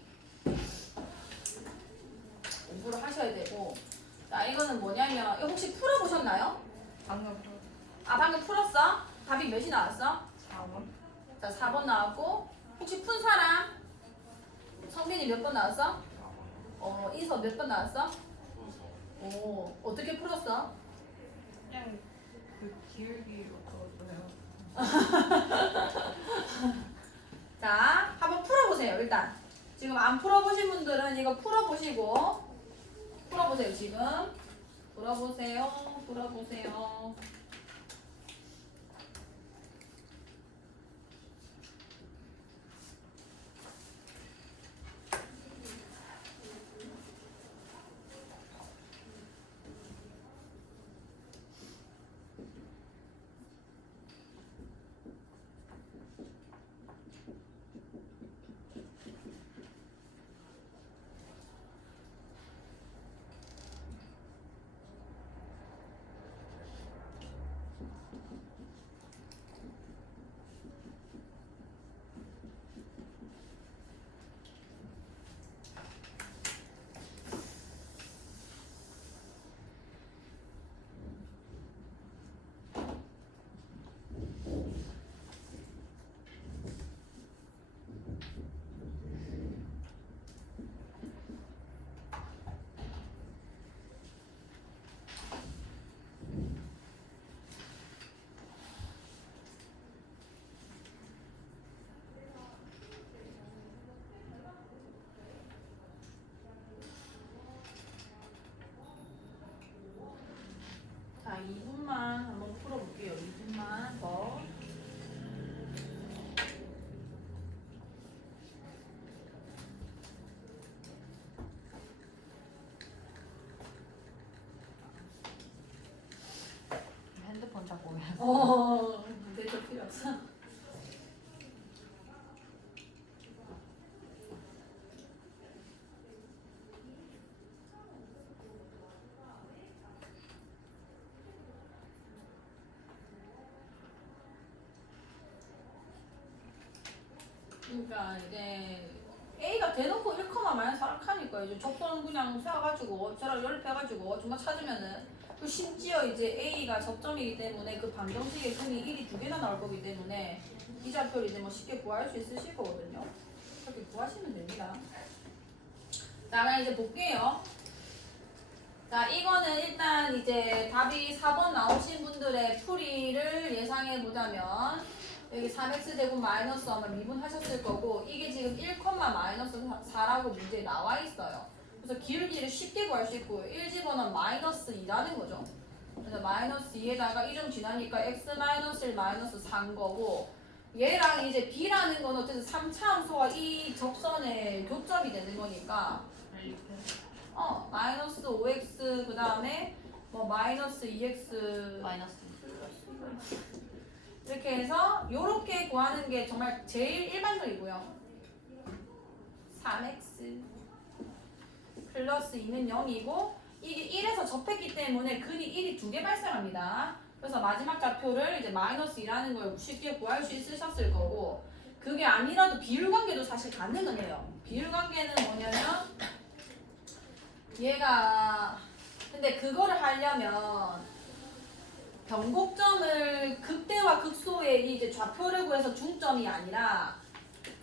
공부를 하셔야 되고 자 이거는 뭐냐면 이거 혹시 풀어보셨나요? 방금 방금 풀었어? 답이 몇이 나왔어? 4번 자 4번 나왔고 혹시 푼 사람? 성민이 몇 번 나왔어? 인서 몇 번 나왔어? 오 어떻게 풀었어? 그냥 그 기울기로 그거예요. 자, 한번 풀어보세요, 일단. 지금 안 풀어보신 분들은 이거 풀어보시고, 풀어보세요, 지금. 풀어보세요. 대처 필요 없어. 그러니까 이제 A가 대놓고 1, 마이너스 4하니까 이제 접선 그냥 세워가지고 저랑 연립해가지고 정말 찾으면은 그 심지어 이제 A가 접점이기 때문에 그 방정식에 근이 1이 2개나 나올 거기 때문에 이 좌표를 이제 뭐 쉽게 구할 수 있으실 거거든요. 그렇게 구하시면 됩니다. 자, 그럼 이제 볼게요. 자, 이거는 일단 이제 답이 4번 나오신 분들의 풀이를 예상해 보자면 여기 3x제곱 마이너스 아마 미분하셨을 거고 이게 지금 1, 마이너스 4라고 문제에 나와 있어요. 그래서 기울기를 쉽게 구할 수 있고 1 집어넣으면 마이너스 2라는 거죠. 그래서 마이너스 2에다가 2좀 지나니까 x 마이너스 1 마이너스 4인 거고 얘랑 이제 b라는 건 어쨌든 3차 함수가 이 접선의 교점이 되는 거니까 마이너스 5x 그 다음에 뭐 마이너스 2x 마이너스. 이렇게 해서 요렇게 구하는 게 정말 제일 일반적이고요. 3x 플러스 2는 0이고 이게 1에서 접했기 때문에 근이 1이 2개 발생합니다. 그래서 마지막 좌표를 이제 마이너스 2라는 걸 쉽게 구할 수 있으셨을 거고 그게 아니라도 비율관계도 사실 가능은 해요. 비율관계는 뭐냐면 얘가 근데 그거를 하려면 변곡점을 극대와 극소의 이제 좌표를 구해서 중점이 아니라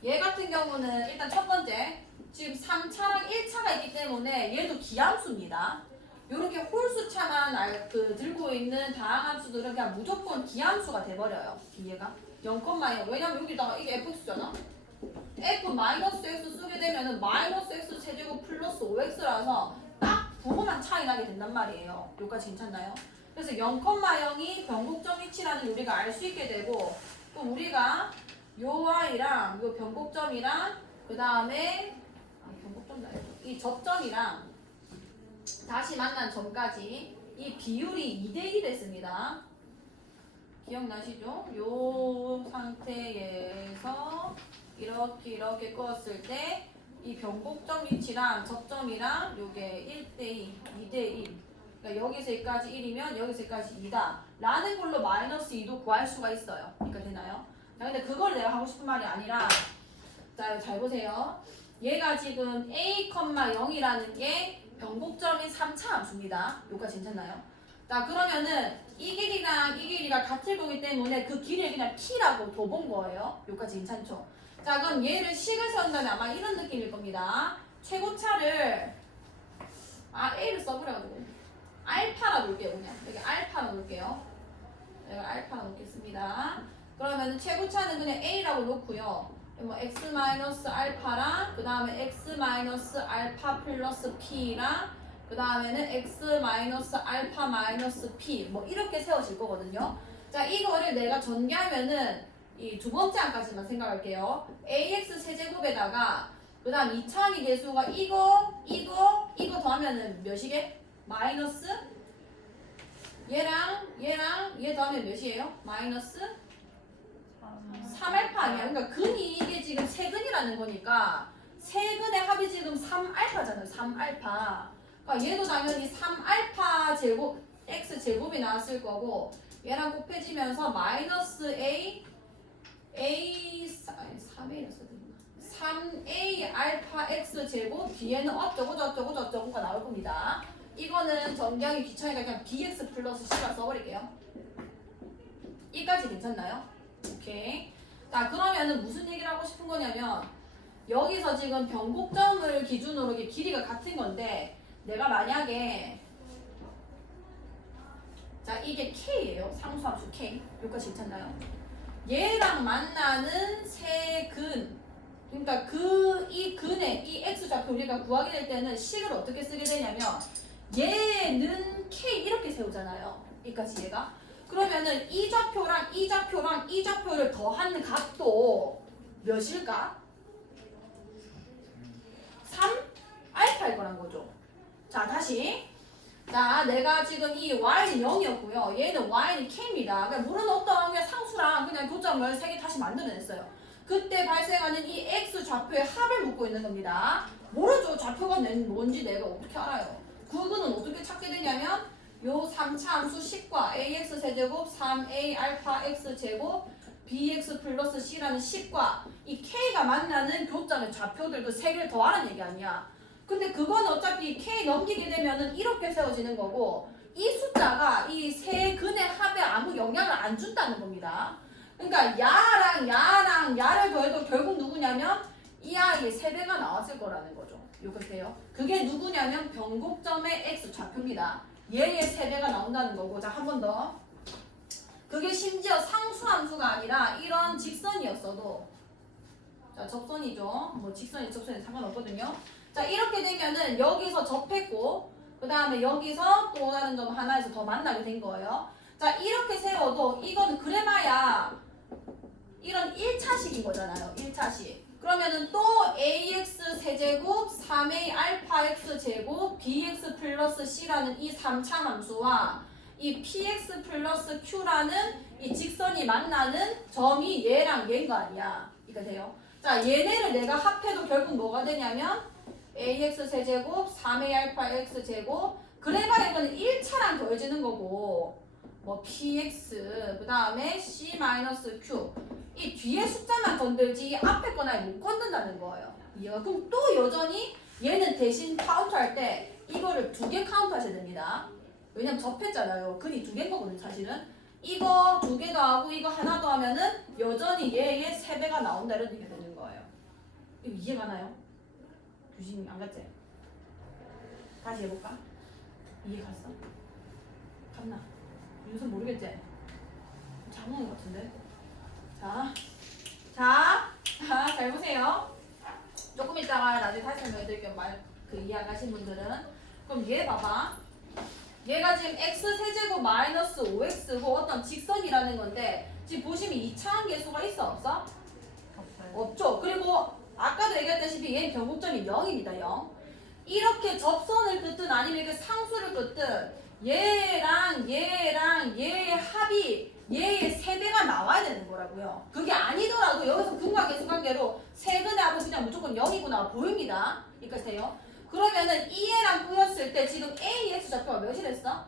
얘 같은 경우는 일단 첫 번째 지금 3차랑 1차가 있기 때문에 얘도 기함수입니다. 이렇게 홀수차만 들고 있는 다항함수들은 그냥 무조건 기함수가 돼버려요. 뒤에가 0,0 왜냐면 여기다가 이게 fx잖아. f-x 쓰게 되면은 마이너스 x 세제곱 플러스 5x라서 딱 그거만 차이 나게 된단 말이에요. 여기까지 괜찮나요? 그래서 0,0이 변곡점 위치라는 우리가 알 수 있게 되고 또 우리가 요 y랑 요 변곡점이랑 그 다음에 변곡점도 아니고 이 접점이랑 다시 만난 점까지 이 비율이 2대1 됐습니다. 기억나시죠? 요 상태에서 이렇게 끄었을 때 이 변곡점 위치랑 접점이랑 요게 1대2, 2대1 그러니까 여기서 여기까지 1이면 여기서 여기까지 2다 라는 걸로 마이너스 2도 구할 수가 있어요. 그러니까 되나요? 자, 근데 그걸 내가 하고 싶은 말이 아니라 자, 잘 보세요. 얘가 지금 a, 0이라는 게 변곡점인 3차 함수입니다. 여기까지 괜찮나요? 자, 그러면은 이 길이랑 이 길이가 같을 거기 때문에 그 길이를 그냥 t라고 둬본 거예요. 여기까지 괜찮죠? 자, 그럼 얘를 식을 세운다면 아마 이런 느낌일 겁니다. 최고차를 a를 써버려가지고 알파라 놓을게요. 그냥 여기 알파라 놓을게요. 여기 알파라 놓겠습니다. 그러면 최고차는 그냥 a라고 놓고요. 뭐 x 마이너스 알파랑 그 다음에 x 마이너스 알파 플러스 p랑 그 다음에는 x 마이너스 알파 마이너스 p 뭐 이렇게 세워질 거거든요. 자, 이거를 내가 전개하면은 이 두 번째 항까지만 생각할게요. ax 세제곱에다가 그 다음 2차항의 계수가 이거 더하면은 몇이게? 마이너스 얘랑 얘 더하면 몇이에요? 마이너스 3알파 아니야. 그러니까 근이 이게 지금 세근이라는 거니까 세근의 합이 지금 3알파잖아요. 3알파. 그러니까 얘도 당연히 3알파 제곱 x 제곱이 나왔을 거고 얘랑 곱해지면서 마이너스 a 3a 알파 x 제곱 뒤에는 어쩌고저쩌고가 나올 겁니다. 이거는 전개하기 귀찮으니까 그냥 bx 플러스 c가 써버릴게요. 이까지 괜찮나요? 오케이. 자, 그러면은 무슨 얘기를 하고 싶은 거냐면 여기서 지금 변곡점을 기준으로 이게 길이가 같은 건데 내가 만약에 자, 이게 k예요. 상수함수 k. 여기까지 괜찮나요? 얘랑 만나는 세 근. 그러니까 이 근의 이 x좌표 우리가 구하게 될 때는 식을 어떻게 쓰게 되냐면 얘는 k 이렇게 세우잖아요. 여기까지 얘가. 그러면은 이 좌표랑 이 좌표랑 이 좌표를 더한 값도 몇일까? 3알파일 거란 거죠. 자, 다시 자, 내가 지금 이 y는 0이었고요. 얘는 y는 k입니다. 그러니까 물은 어떤 그냥 상수랑 그냥 교점을 3개 다시 만들어냈어요. 그때 발생하는 이 x 좌표의 합을 묻고 있는 겁니다. 모르죠. 좌표가 뭔지 내가 어떻게 알아요? 그거는 어떻게 찾게 되냐면 요 3차 함수 10과 ax 세제곱 3a 알파 x 제곱 bx 플러스 c라는 10과 이 k가 만나는 교점의 좌표들 그 3개를 더하라는 얘기 아니야. 근데 그건 어차피 k 넘기게 되면은 이렇게 세워지는 거고 이 숫자가 이 세 근의 합에 아무 영향을 안 준다는 겁니다. 그러니까 야랑 야를 더해도 결국 누구냐면 이 아이의 3배가 나왔을 거라는 거죠. 이거세요. 그게 누구냐면 변곡점의 x 좌표입니다. 얘의 3배가 나온다는 거고. 자, 한 번 더. 그게 심지어 상수함수가 아니라 이런 직선이었어도 자, 접선이죠. 뭐 직선이 접선이 상관없거든요. 자, 이렇게 되면은 여기서 접했고 그 다음에 여기서 또 다른 점 하나에서 더 만나게 된 거예요. 자, 이렇게 세워도 이거는 그래봐야 이런 1차식인 거잖아요. 1차식. 그러면은 또 ax 세제곱 3a 알파 x 제곱 bx 플러스 c라는 이 3차 함수와 이 px 플러스 q라는 이 직선이 만나는 점이 얘랑 얘인 거 아니야. 이거 돼요? 자, 얘네를 내가 합해도 결국 뭐가 되냐면 ax 세제곱 3a 알파 x 제곱 그래봐야 이거는 1차랑 더해지는 거고 뭐 px 그 다음에 c 마이너스 q 이 뒤에 숫자만 건들지 앞에 거나 못 건든다는 거예요. 그럼 또 여전히 얘는 대신 카운트할 때 이거를 2개 카운트 하셔야 됩니다. 왜냐면 접했잖아요. 근이 2개인 거거든요. 사실은 이거 2개 더하고 이거 하나 더하면은 여전히 얘의 3배가 나온다 이런 얘기가 되는 거예요. 이거 이해가나요? 유진이 안 갔지? 다시 해볼까? 이해 갔어? 갔나? 윤선 모르겠지? 장난인 것 같은데? 잘 보세요. 조금 이따가 나중에 다시 설명해드릴게요. 그 이해하신 분들은. 그럼 얘 봐봐. 얘가 지금 x 세제곱 마이너스 5x고 어떤 직선이라는 건데 지금 보시면 2차항 계수가 있어 없어? 없어요. 없죠. 그리고 아까도 얘기했다시피 얘는 변곡점이 0입니다. 0. 이렇게 접선을 긋든 아니면 이렇게 상수를 긋든 얘랑 얘의 합이 얘의 3배가 나와야 되는 거라고요. 그게 아니더라도 여기서 근과 계수 관계로 세근의 합은 그냥 무조건 0이구나 보입니다. 이까지요. 그러면은 EA랑 뿌였을 때 지금 AX 좌표가 몇이랬어?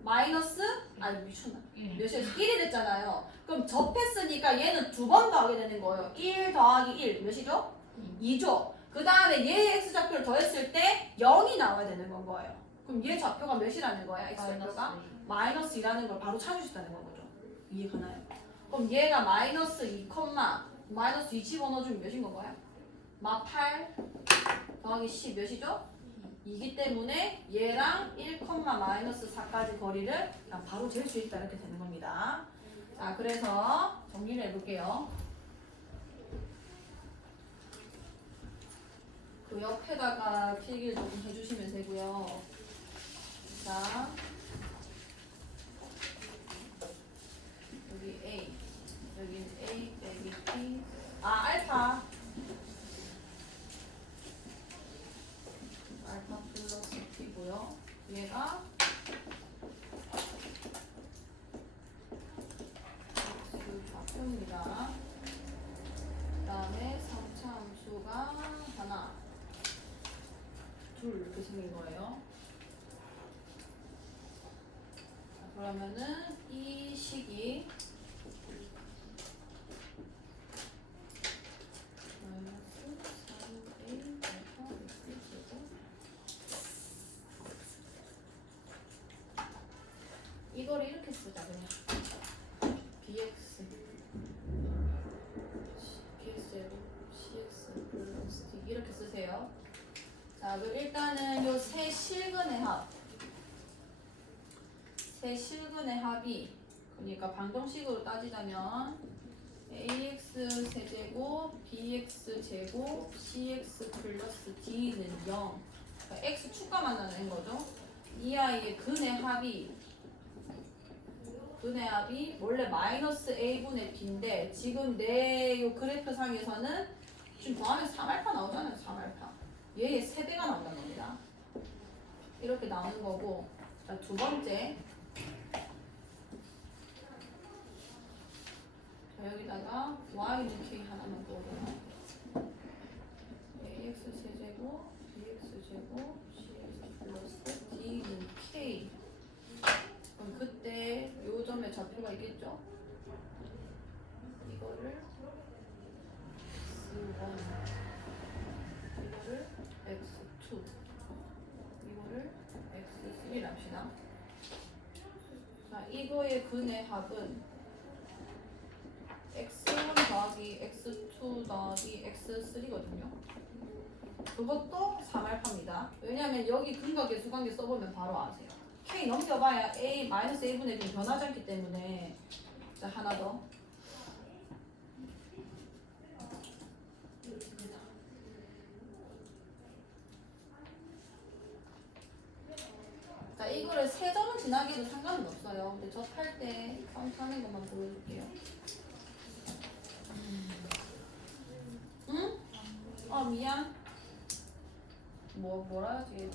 마이너스? 아니 미쳤나? 몇이랬어? 1이 됐잖아요. 그럼 접했으니까 얘는 2번 더하게 되는 거예요. 1 더하기 1 몇이죠? 2죠. 그 다음에 얘의 X 좌표를 더했을 때 0이 나와야 되는 건 거예요. 그럼 얘 좌표가 몇이라는 거야? X 좌표가? 마이너스 2라는 걸 바로 찾으셨다는 거죠. 이해가나요? 그럼 얘가 마이너스 2, 마이너스 2 집어넣어주면 몇인 건가요? 마 8 더하기 10 몇이죠? 2기 때문에 얘랑 1, 마이너스 4까지 거리를 그냥 바로 잴 수 있다 이렇게 되는 겁니다. 자, 그래서 정리를 해볼게요. 그 옆에다가 필기를 조금 해주시면 되고요. 자, 여기 A, 여기 A, 여기 B, 알파 플러스 T고요. 얘가 X 좌표입니다. 그 다음에 3차 함수가 하나, 둘 이렇게 생긴 거예요. 자, 그러면은 이 식이 이거를 이렇게 쓰자 그냥 bx cx 플러스 d 이렇게 쓰세요. 자, 그럼 일단은 요 세 실근의 합이 그러니까 방정식으로 따지자면 ax 세제곱 bx 제곱 cx 플러스 d는 0 그러니까 x 축과 만나는 거죠. 이 아이의 근의 합이 원래 마이너스 a분의 b인데 지금 내 요 그래프 상에서는 지금 더하면 3알파 나오잖아요. 3알파 얘의 3배가 나온다는 겁니다. 이렇게 나오는 거고. 자, 두 번째. 자, 여기다가 y는 k 하나만 넣어요. ax 세제곱 bx 제곱 cx 플러스 d는 k. 그럼 그때 요 점에 좌표가 있겠죠? 이거를 x1, 이거를 x2, 이거를 x3를 합시다. 자, 이거의 근의 합은 x1 더하기 x2 더하기 x3거든요. 그것도 3알파입니다. 왜냐하면 여기 근각계 수관계 써보면 바로 아세요. k 넘겨봐야 a 마이너스 a분의 b 변하지 않기 때문에. 자, 하나 더. 자, 이거를 세 점은 지나기도 상관은 없어요. 근데 접할 때 카운트하는 것만 보여줄게요. 응? 미안. 뭐라 하지?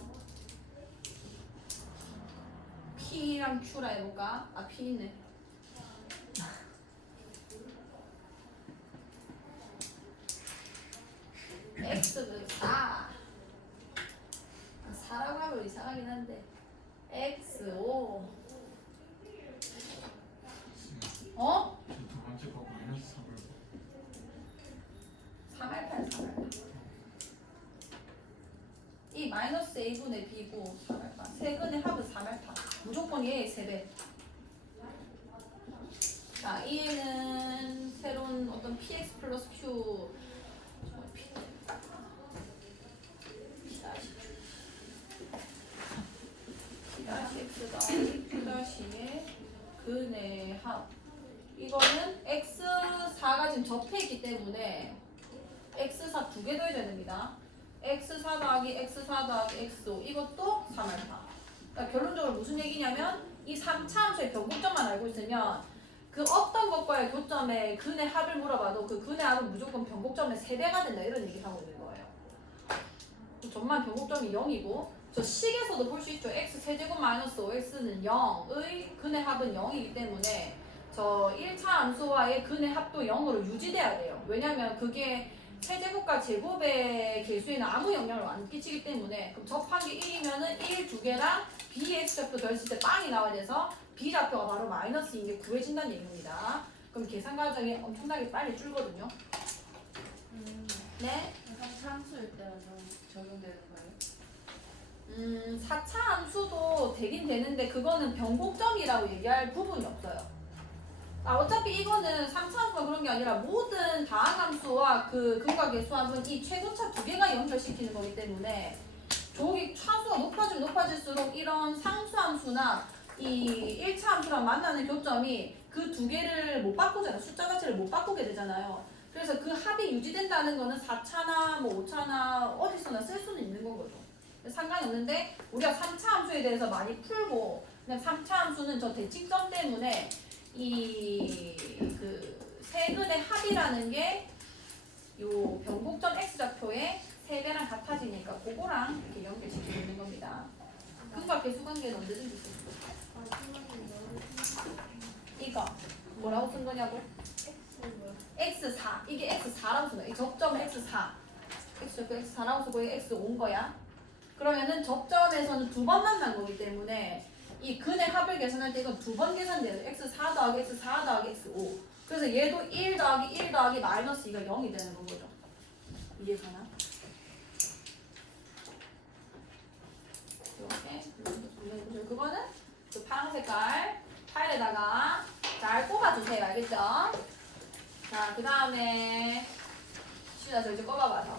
P랑 Q라 해볼까? P 있네. X는 4. 4라고 하면 이상하긴 한데. X5. 어? 두 번째 거 마이너스 3을 3알파야, 3알파. 이 마이너스 a분의 b고 3알파. 세근의 합은 3알파. 무조건 얘의 3배. 자, 얘는 새로운 어떤 px 플러스 q p-x가 p-의 근의 합. 이거는 x4가 지금 접해 있기 때문에 x4 두 개 더해줘야 됩니다. x4 더하기 x4 더하기 x5 이것도 3알파. 그러니까 결론적으로 무슨 얘기냐면 이 3차 함수의 변곡점만 알고 있으면 그 어떤 것과의 교점의 근의 합을 물어봐도 그 근의 합은 무조건 변곡점의 3배가 된다 이런 얘기를 하고 있는 거예요. 전만 변곡점이 0이고 저 식에서도 볼 수 있죠. x 세제곱 마이너스 5x는 0의 근의 합은 0이기 때문에 저 1차 함수와의 근의 합도 0으로 유지돼야 돼요. 왜냐면 그게 세제곱과 제곱의 개수에는 아무 영향을 안 끼치기 때문에. 그럼 접한 게 1이면은 1 두 개랑 b의 x좌표 더했을 때 빵이 나와야 돼서 b좌표가 바로 마이너스인 게 구해진다는 얘기입니다. 그럼 계산 과정이 엄청나게 빨리 줄거든요. 네? 함수일 때는 좀 적용되는 거예요? 4차 함수도 되긴 되는데 그거는 변곡점이라고 얘기할 부분이 없어요. 어차피 이거는 3차 함수가 그런 게 아니라 모든 다항함수와 그 근각의 수함은 이 최고차 두 개가 연결시키는 거기 때문에 저기 차수가 높아지면 높아질수록 이런 상수함수나 이 1차 함수랑 만나는 교점이 그 두 개를 못 바꾸잖아요. 숫자 자체를 못 바꾸게 되잖아요. 그래서 그 합이 유지된다는 거는 4차나 뭐 5차나 어디서나 쓸 수는 있는 건 거죠. 상관이 없는데 우리가 3차 함수에 대해서 많이 풀고 그냥 3차 함수는 저 대칭점 때문에 이 그 세근의 합이라는 게 요 변곡점 x좌표의 3배랑 같아지니까 그거랑 이렇게 연결시키고 있는 겁니다. 근각계 수관계는 언제든지 쓸 수 있어요. 이거 뭐라고 쓴 거냐고? x4 이게 x4라고 쓴 거야. 이 접점은 x4 x좌표 x4라고 쓰고 이게 x5인 거야. 그러면은 접점에서는 두 번 만난 거기 때문에 이 근의 합을 계산할 때 이건 두 번 계산돼요. x4 더하기 x4 더하기 x5. 그래서 얘도 1 더하기 1 더하기 마이너스 2가 0이 되는 거죠. 이해가나? 이렇게 그거는 그 파란 색깔 파일에다가 잘 꼽아주세요. 알겠죠? 자, 그 다음에 시우야 저 이제 꼽아봐서